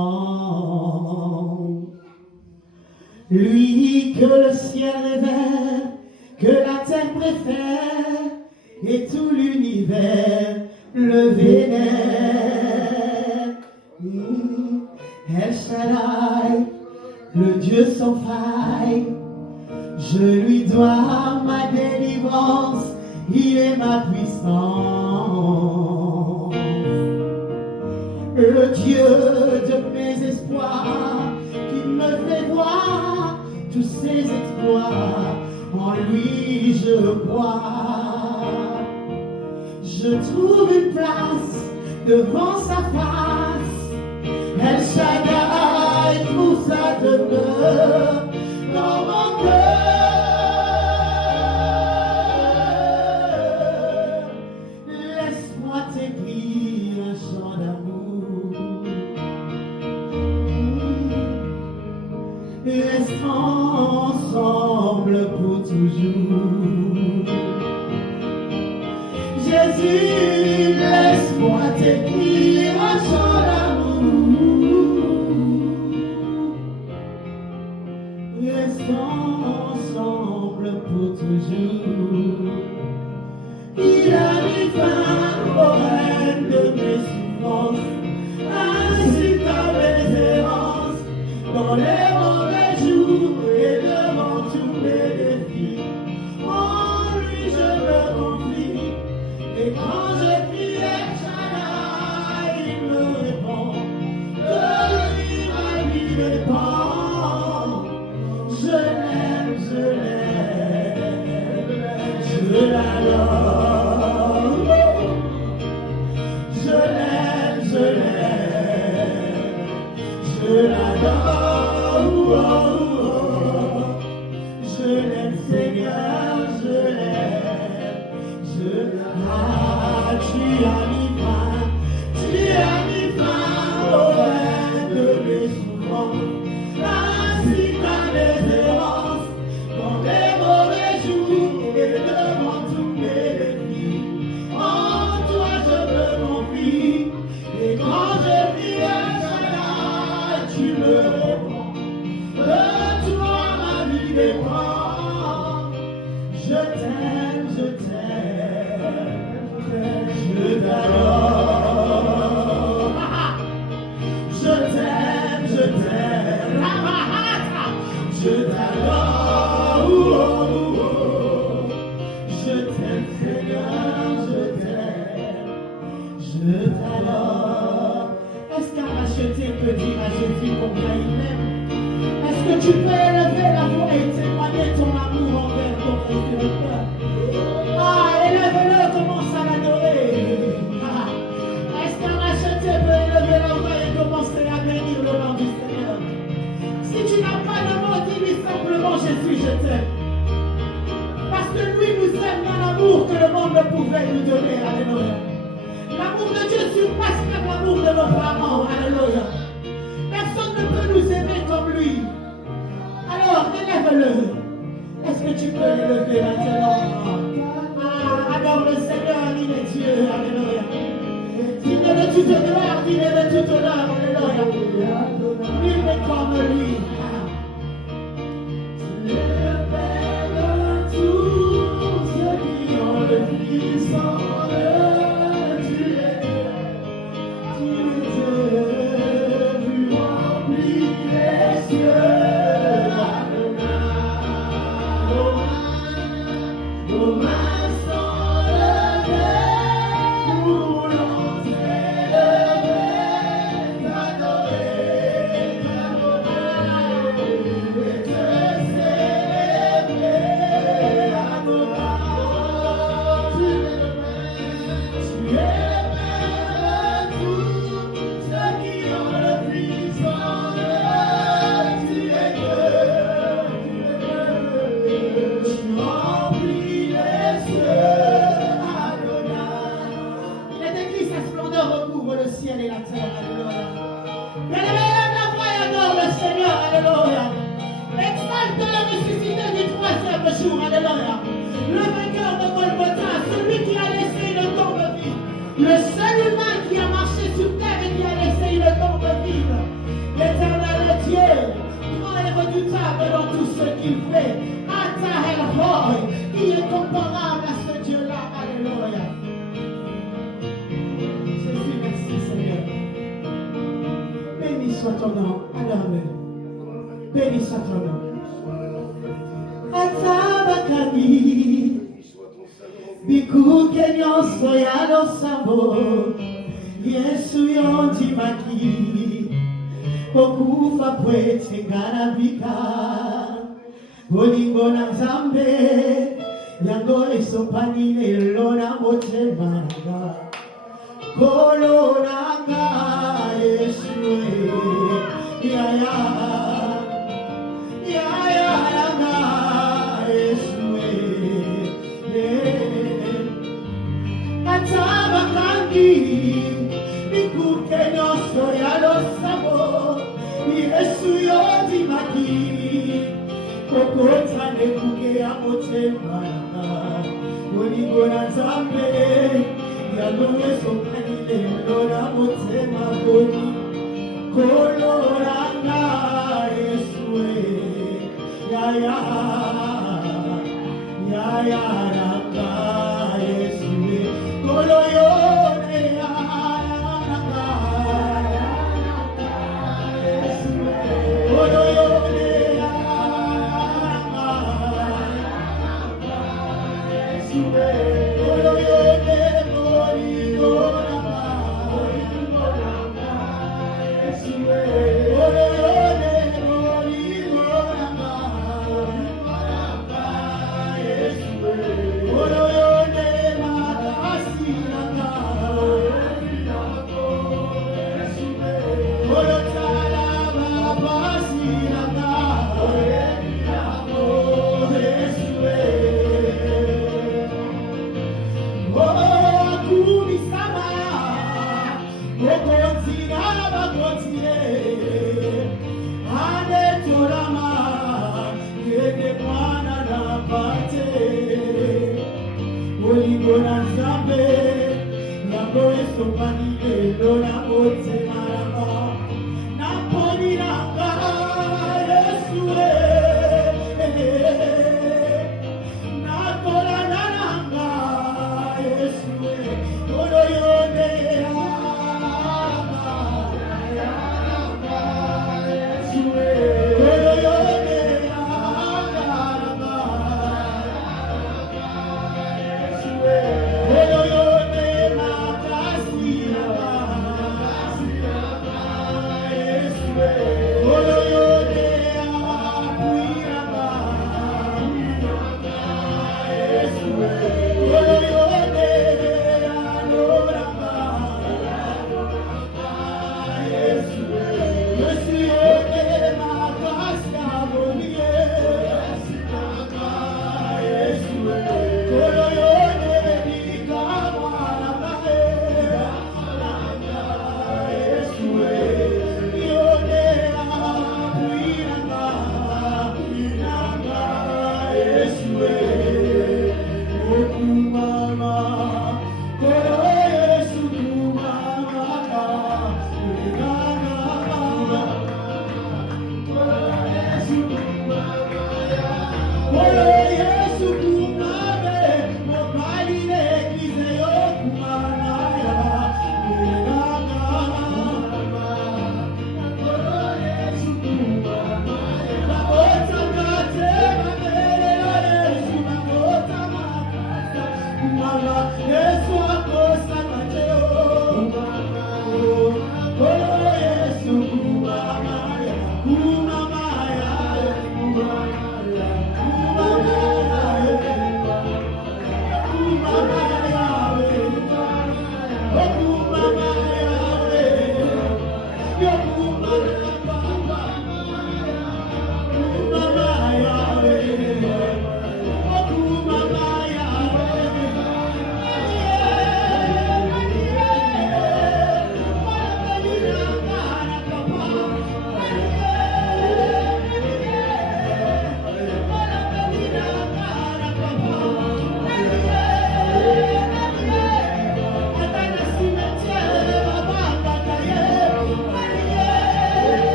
Lui que le ciel révère, que la terre préfère, et tout l'univers le vénère. El Shaddai, le Dieu sans faille, je lui dois ma délivrance, il est ma puissance. Le Dieu de mes espoirs, qui me fait voir tous ses exploits, en lui je crois. Je trouve une place devant sa face, El Shaddai trouve sa demeure dans mon cœur. Laisse-moi t'écrire un chant d'amour. Restons ensemble pour toujours. Jésus, laisse-moi t'écrire un chant d'amour. Restons ensemble pour toujours. Il a mis fin au règne de mes souffrances, ainsi qu'à mes errances, dans les mauvais jours et devant tous mes défis. En lui je me confie, et quand je prie El Shaddai, il me répond. De lui ma vie dépend. Je l'aime, je l'adore. Je l'aime, je l'adore. Je l'aime, Seigneur, je l'aime, je l'aime. Ah, tu as mis fin au règne de mes souffrances, ainsi qu'à mes errances, dans les mauvais jours et devant tous mes défis. En toi je me confie, et quand je prie El Shaddai, tu me réponds. De toi ma vie dépend. Je t'aime, je t'adore. Je t'aime, Jésus, je t'aime. Parce que lui nous aime dans l'amour que le monde ne pouvait nous donner. Alléluia. L'amour de Dieu surpasse même l'amour de nos parents. Alléluia. Personne ne peut nous aimer comme lui. Alors, élève-le. Est-ce que tu peux l'élever maintenant? Adore le Seigneur, il est Dieu. Alléluia. Digne de toute gloire, digne de toute honneur. Alléluia. Nul n'est comme lui. Tu es le Père de tous ceux qui ont le Fils en eux. Tu es Dieu, tu remplis les cieux. Nos mains sont levées pour t'élever, t'adorer, t'adorer et te célébrer, adorer. Tu es le Père de tous ceux qui ont le Fils en eux. Tu es Dieu, tu remplis les cieux, Adonai. Il est écrit, sa splendeur recouvre le ciel et la terre, alléluia. Élève la voix et adore le Seigneur, alléluia. Exalte le ressuscité du troisième jour, alléluia. Le vainqueur de Golgotha, celui qui a laissé une tombe vide. Le seul humain qui a marché sur terre et qui a laissé une tombe vide. L'éternel Dieu, grand et redoutable dans tout ce qu'il fait. Ata El Roy, qui est comparable à ce Dieu-là, alléluia. Jésus, merci Seigneur. Béni soit ton nom, adore-le. Béni soit ton nom. Atabakani, biku kenyon soya no sambo, Yesu yonji maki, okufa pwete garabika, bolingo na Nzambe, yango esopani elona motemanga, kolonanga Yesu, yaya. Atabakandi, bikuke nyonso ya losambo, Yesu yodi maki, kokota nekuke ya motema nanga, bolingo na Nzambe, yango esopani lelo na motema boni, koloranga Yesu, yaya, yaya ranga Yesu, koloyone ranga Yesu, koloyone ranga Yesu, koloyone bolingo ranga Yesu, koloyone bolingo ranga Yesu, koloyone makasi ranga Yesu, kolotala mapasi ranga Yesu.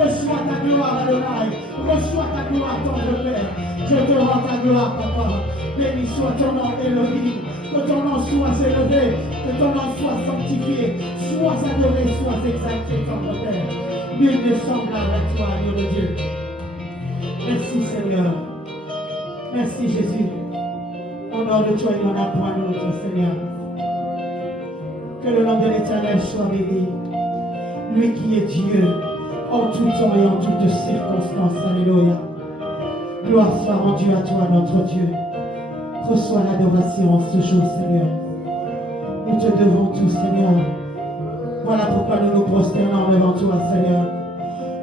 Reçois ta gloire, Adonai. Reçois ta gloire, ton Père. Je te rends ta gloire, Papa. Béni soit ton nom, Elohim. Que ton nom soit élevé. Que ton nom soit sanctifié. Sois adoré, sois exalté, ton Père. Nul ne semblable à toi, Dieu de Dieu. Merci, Seigneur. Merci, Jésus. Au nom de toi, il n'y en a point d'autre, Seigneur. Que le nom de l'Éternel soit béni. Lui qui est Dieu, en tout temps et en toutes circonstances. Alléluia. Gloire soit rendue à toi, notre Dieu. Reçois l'adoration en ce jour, Seigneur. Nous te devons tout, Seigneur. Voilà pourquoi nous nous prosternons devant toi, Seigneur.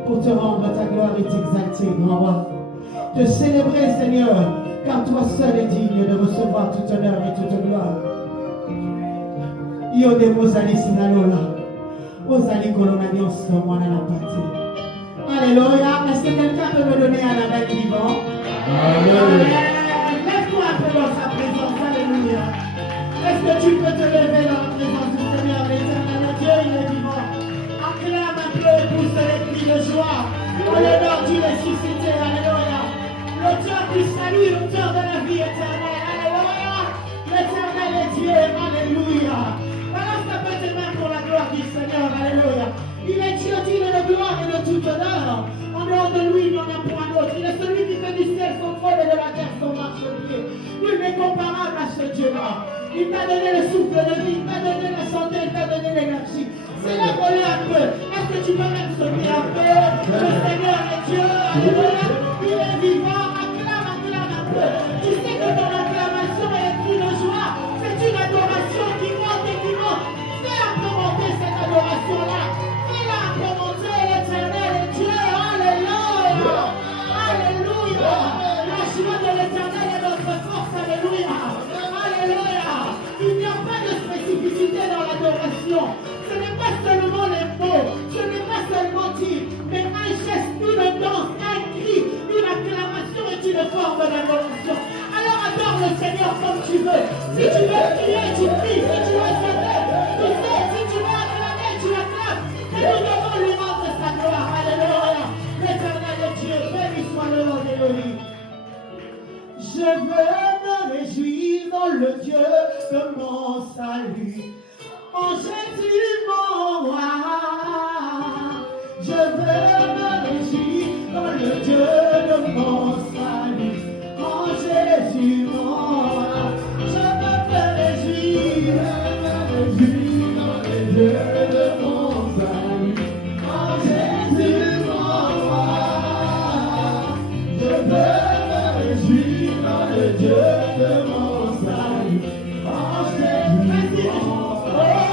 Pour te rendre ta gloire et t'exalter, grand roi. Te célébrer, Seigneur, car toi seul es digne de recevoir toute honneur et toute gloire. Io devo Sinalola. Osali Colonadios, moi dans la partie. Alléluia. Est-ce que quelqu'un peut me donner un amen vivant? Amen. Lève-toi un peu dans sa présence. Alléluia. Est-ce que tu peux te lever dans la présence du Seigneur, l'Éternel, le Dieu, il est vivant? Acclame un peu et pousse les cris de joie. Au l'honneur du ressuscité. Alléluia. L'auteur du salut, l'auteur de la vie éternelle. Alléluia. L'Éternel est Dieu. Alléluia. Balance ta tes mains pour la gloire du Seigneur. Alléluia. Il est Dieu digne de gloire et de toute honneur. En dehors de lui, il n'y en a point d'autre. Il est celui qui fait du ciel son trône et de la terre son marchepied. Nul n'est comparable à ce Dieu-là. Il t'a donné le souffle de vie, il t'a donné la santé, il t'a donné l'énergie. Célèbre-le un peu. Est-ce que tu peux même sauter un peu? Le Seigneur est Dieu. Alléluia. Il est vivant. Acclame un peu. Tu sais que ton acclamation est un cri de joie. C'est une adoration qui monte et qui monte. Fais un peu monter cette adoration-là. Fais-la un peu monter. L'Éternel est Dieu. Alléluia. Alléluia. La joie de l'Éternel est notre force. Alléluia. Alléluia. Il n'y a pas de spécificité dans l'adoration. Ce n'est pas seulement les mots. Ce n'est pas seulement dire. Mais un geste, une danse, un cri, une acclamation est une forme d'adoration. Alors adore le Seigneur comme tu veux. Si tu veux crier, tu cries. Si tu veux chanter, tu sais. Si tu veux acclamer, tu acclames. Et nous devons lui rendre sa gloire. Alléluia. L'Éternel est Dieu. Béni soit le nom d'Élohim. Je veux me réjouir dans le Dieu de mon salut. En Jésus mon roi, je veux me réjouir dans le Dieu de mon salut. En Jésus mon roi, je veux me réjouir dans le Dieu de mon salut. En Jésus mon roi, je veux me réjouir dans le Dieu de mon salut. En Jésus mon roi.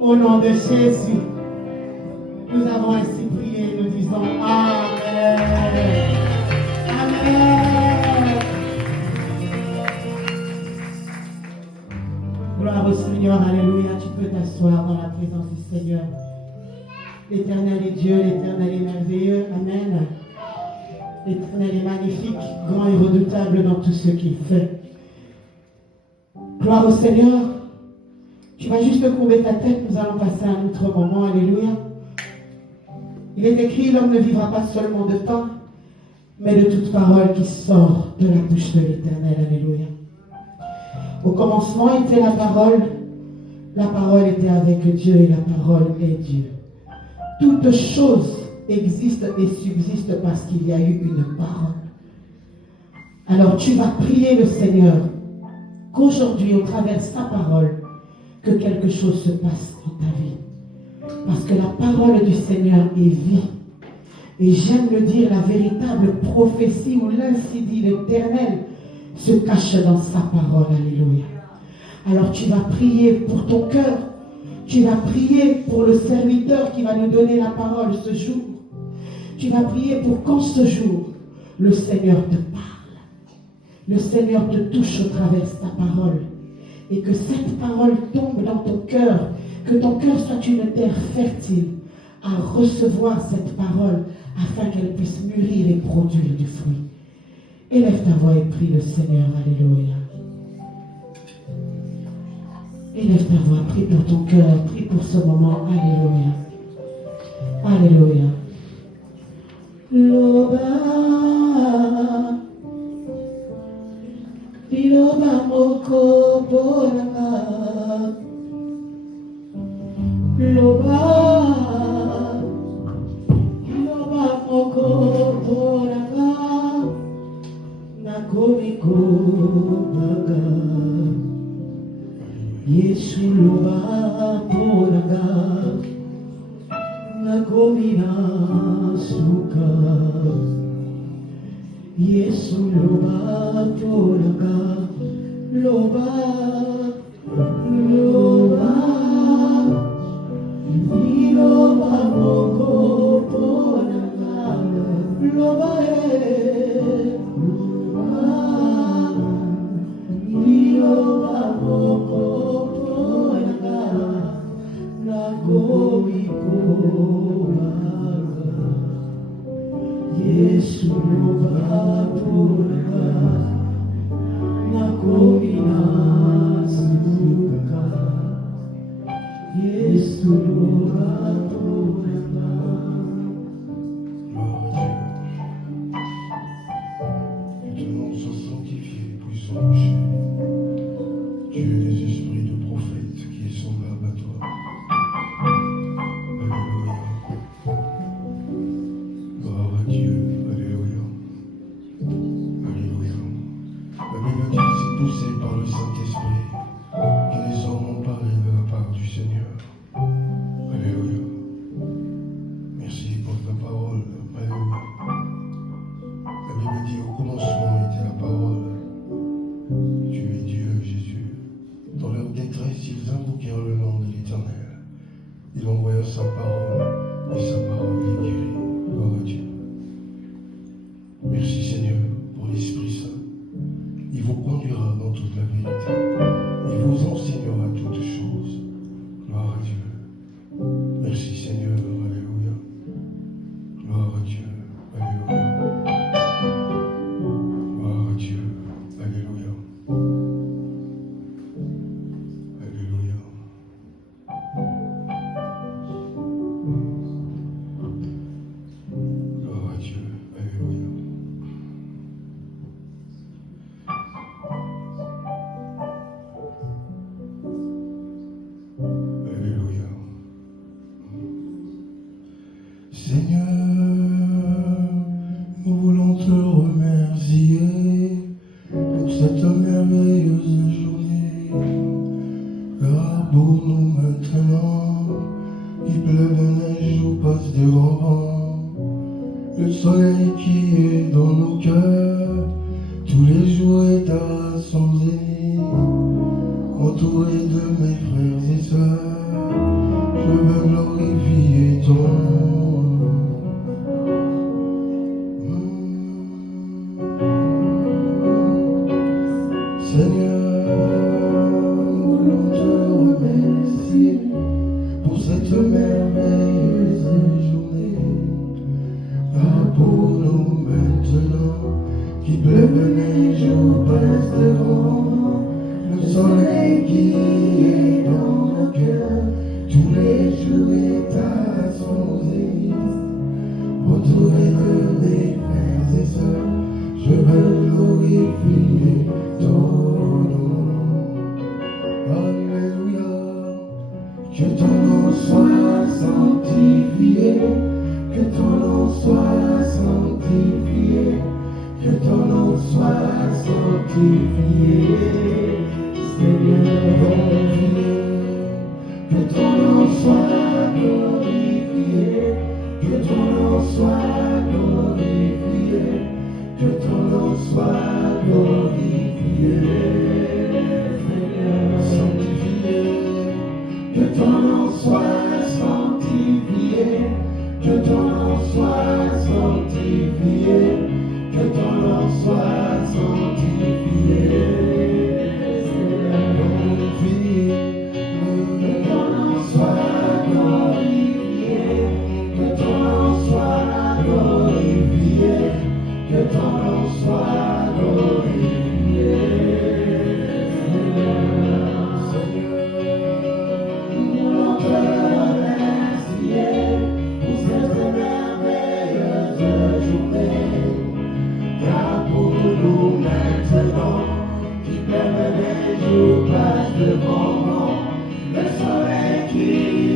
Au nom de Jésus, nous avons ainsi prié, nous disons Amen. Amen. Gloire au Seigneur, alléluia. Tu peux t'asseoir dans la présence du Seigneur. L'Éternel est Dieu, l'Éternel est merveilleux. Amen. L'Éternel est magnifique, grand et redoutable dans tout ce qu'il fait. Gloire au Seigneur. Tu vas juste courber ta tête, nous allons passer à un autre moment, alléluia. Il est écrit, l'homme ne vivra pas seulement de pain, mais de toute parole qui sort de la bouche de l'Éternel. Alléluia. Au commencement était la parole était avec Dieu et la parole est Dieu. Toute chose existe et subsiste parce qu'il y a eu une parole. Alors tu vas prier le Seigneur qu'aujourd'hui, au travers de sa parole, que quelque chose se passe dans ta vie. Parce que la parole du Seigneur est vie. Et j'aime le dire, la véritable prophétie où l'ainsi dit l'Éternel se cache dans sa parole. Alléluia. Alors tu vas prier pour ton cœur. Tu vas prier pour le serviteur qui va nous donner la parole ce jour. Tu vas prier pour qu'en ce jour, le Seigneur te parle. Le Seigneur te touche au travers de sa parole. Et que cette parole tombe dans ton cœur. Que ton cœur soit une terre fertile à recevoir cette parole afin qu'elle puisse mûrir et produire du fruit. Élève ta voix et prie le Seigneur. Alléluia. Élève ta voix, prie pour ton cœur, prie pour ce moment. Alléluia. Alléluia. Loba, Loba moko boranga, Loba, Loba moko boranga, nakomiko baga. Yesu loba boranga, nakomina suka. Yesu loba boranga, loba, loba, loba moko boranga, loba loba moko boranga, Yesu loba boranga, nakomina suka. Yesu loba boranga. Que ton nom soit sanctifié, puis songe. Tu es des esprits de prophètes qui est semblable à toi. Alléluia. Gloire à Dieu. Alléluia. Alléluia. La Bible dit c'est poussé par le Saint-Esprit que les hommes ont parlé de la part du Seigneur. Alléluia. Merci pour ta parole. Alléluia. La Bible dit au commencement était la parole. Tu es Dieu, Jésus. Dans leur détresse, ils invoquèrent le nom de l'Éternel. Il envoya sa parole et sa parole les guérit. Gloire à Dieu. Merci Seigneur pour l'Esprit Saint. Il vous conduira dans toute la vérité. Il vous enseignera toutes choses. Gloire à Dieu. Merci Seigneur. Alléluia. Gloire à Dieu. Alléluia. Gloire à Dieu. Alléluia. Alléluia. Gloire à Dieu. Alléluia. Alléluia. Seigneur, nous voulons te remercier pour cette merveilleuse journée. Car pour nous maintenant, qu'il pleuve, neige ou passe de grands vents, le soleil qui est dans nos cœurs, tous les jours est à son zénith. Entouré de mes frères et sœurs, je veux glorifier ton nom. Seigneur, nous voulons te remercier pour cette merveilleuse journée. Pas pour nous maintenant, qui pleuve, neige ou passe de vent, le soleil qui est dans nos cœurs, tous les jours est à son zénith. Entouré de mes frères et sœurs, sanctifié, Seigneur. Que ton nom soit glorifié, que ton nom soit glorifié, que ton nom soit glorifié, Seigneur. Sanctifié, que ton nom soit sanctifié, que ton nom soit sanctifié, que ton nom soit sanctifié, Seigneur. Que ton nom soit glorifié, que ton nom soit glorifié, que ton nom soit glorifié, Seigneur. Nous voulons te remercier pour cette merveilleuse journée, car pour nous maintenant, qui pleuvent les jours passent devant nous, le soleil qui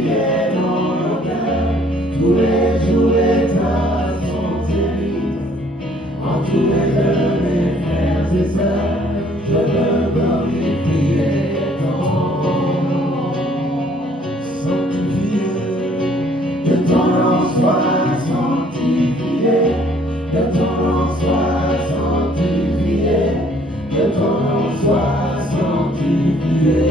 est dans nos cœurs, tous les jours les traces sont terribles. Entouré de mes frères et sœurs, je veux glorifier ton nom. Sanctifié, que ton nom soit sanctifié, que ton nom soit sanctifié, que ton nom soit sanctifié.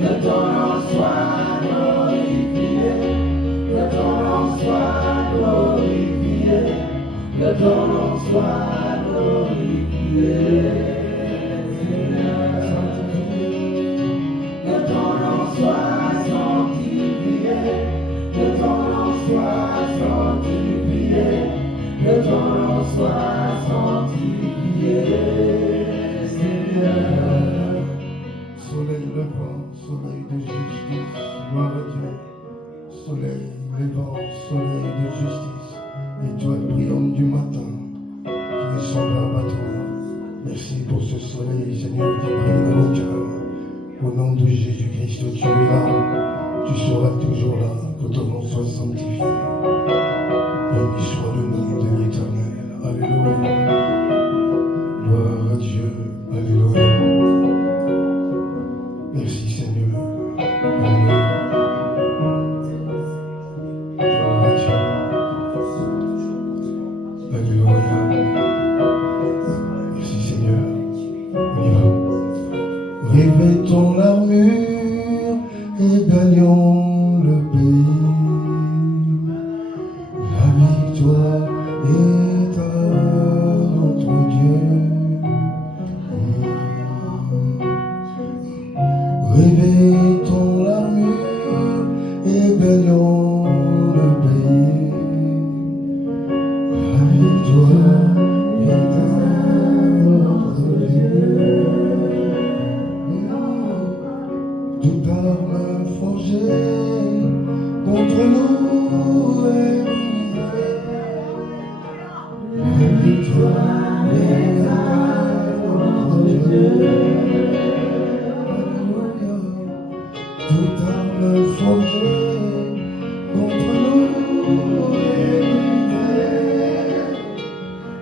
Que ton nom soit glorifié, que ton nom soit glorifié, que ton nom soit glorifié, Seigneur. Que ton nom soit sanctifié, que ton nom soit sanctifié, que ton nom soit sanctifié, Seigneur. Soleil levant, soleil de justice, gloire à Dieu. Soleil levant, soleil de justice, étoile brillante du matin, qui descend vers toi. Merci pour ce soleil, Seigneur, qui brille dans nos cœurs. Au nom de Jésus-Christ, tu es là, tu seras toujours là, que ton nom soit sanctifié. Béni soit le nom de l'Éternel. Alléluia. Gloire à Dieu. Alléluia. Merci Seigneur. Alléluia. Gloire à Dieu. Alléluia. Merci Seigneur. On y va. Revêtons l'armure et gagnons le pays. La victoire est à notre Dieu. Revêtons l'armure et gagnons le pays. La victoire est à notre Dieu. Toute arme forgée contre nous est brisée. La victoire est à notre Dieu. Toute arme forgée contre nous est brisée.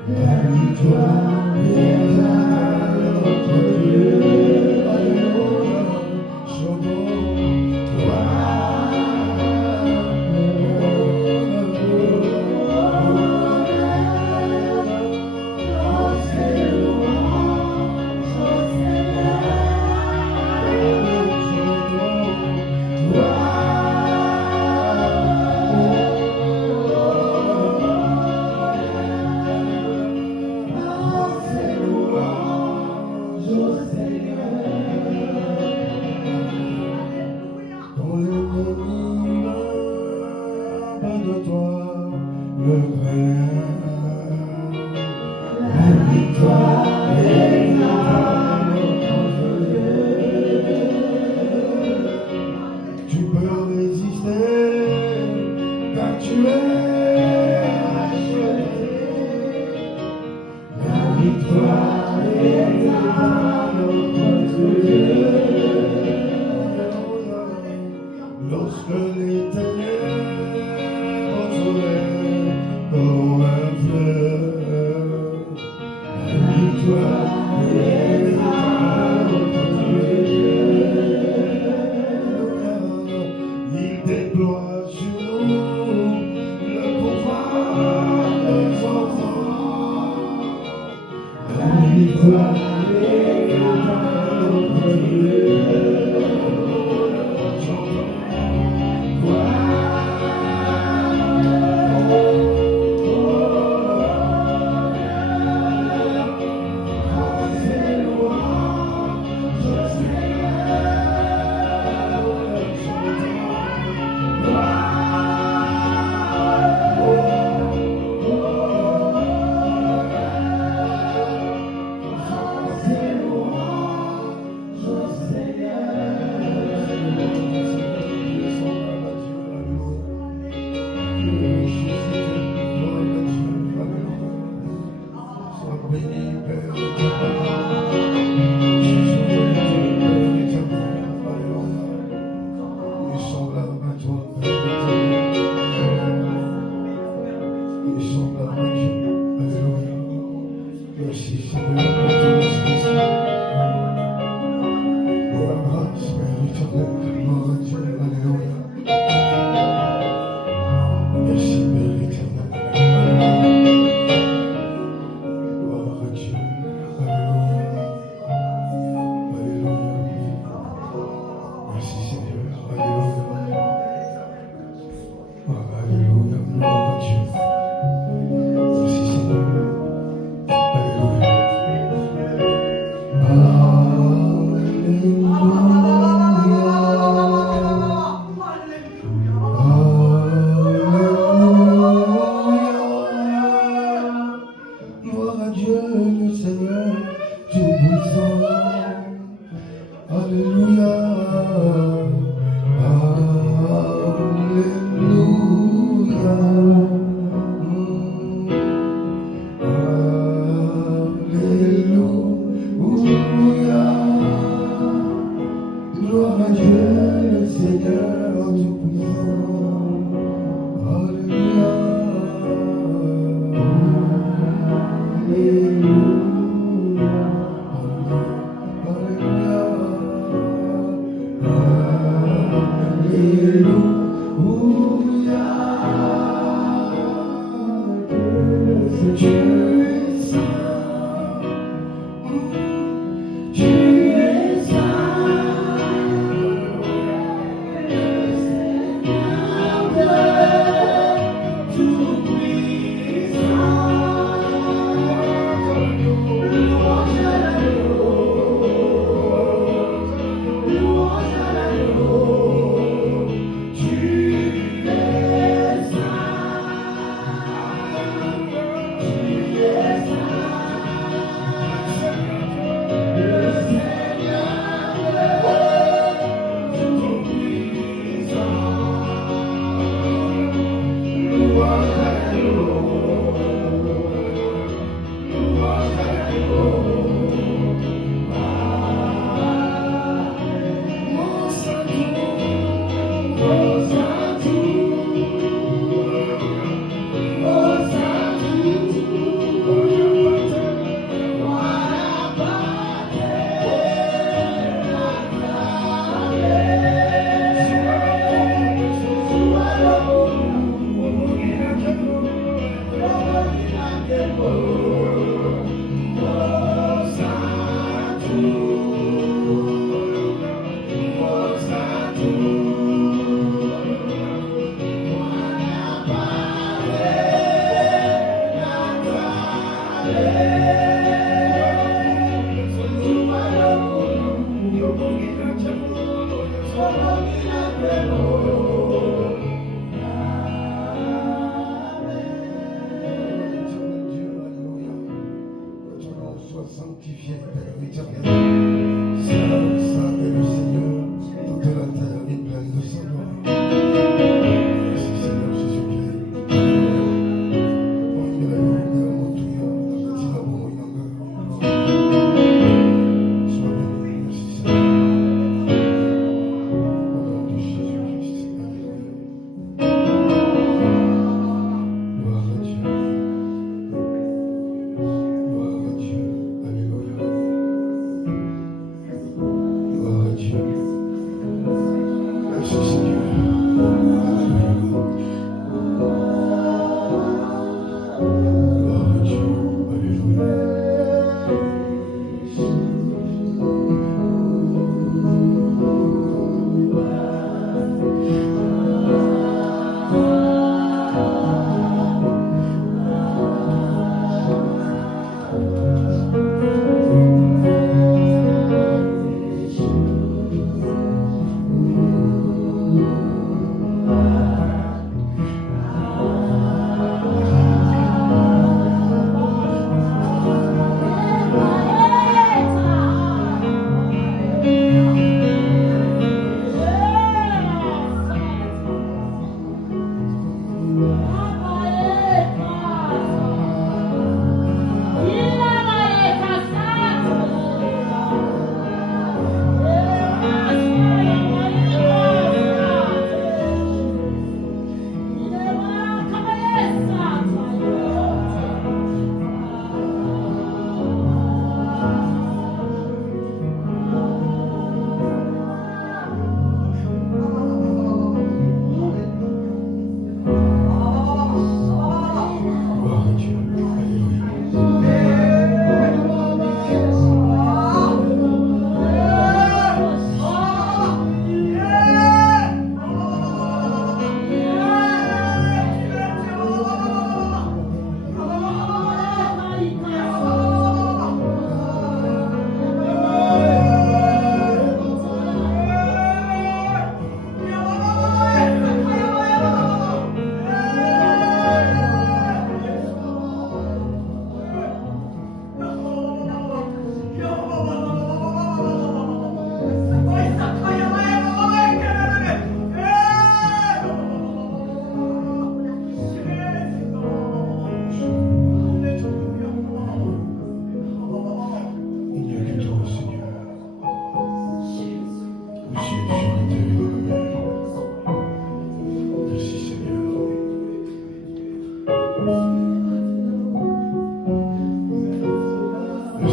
La victoire est à notre Dieu. Alléluia. Chantons. Quand l'ennemi va de toi, le vrai. La victoire est à notre Dieu. Tu peux résister, car tu es acheté. La victoire est à notre Dieu. Lorsque les ténèbres seraient comme un fleuve,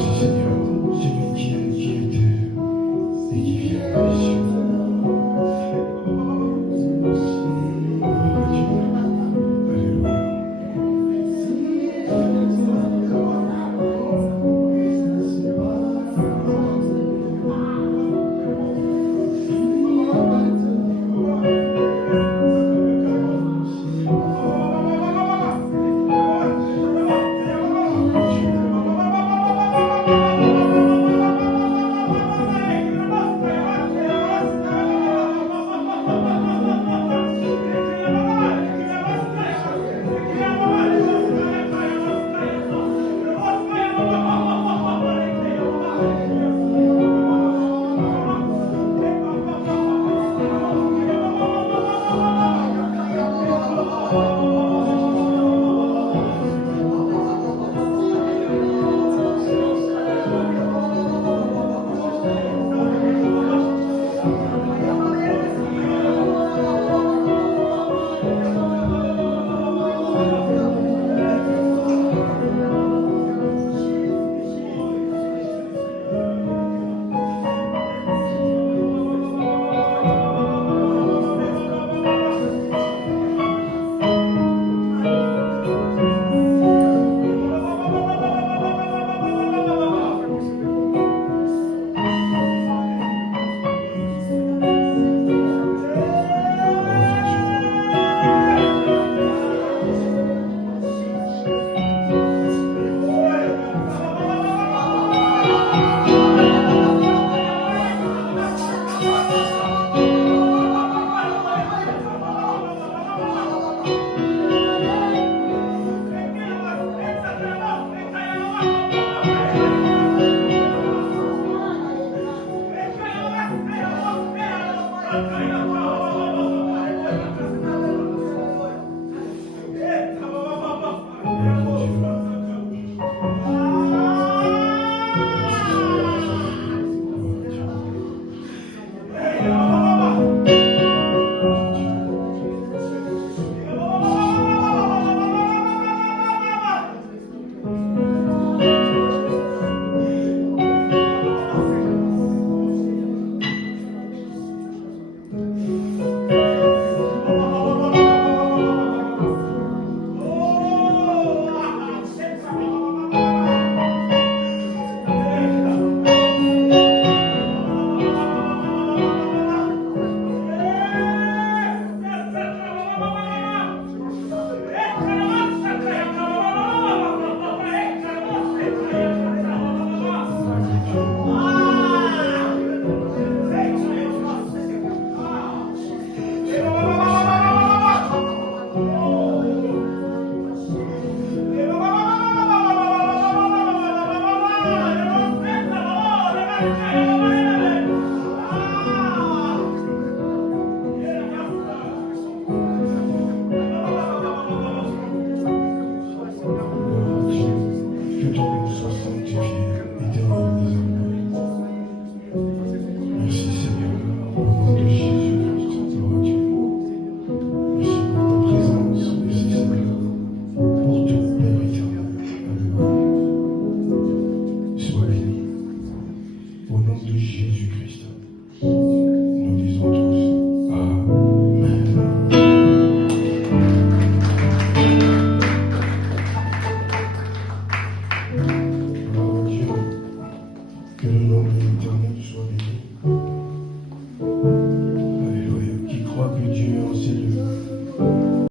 Merci Seigneur.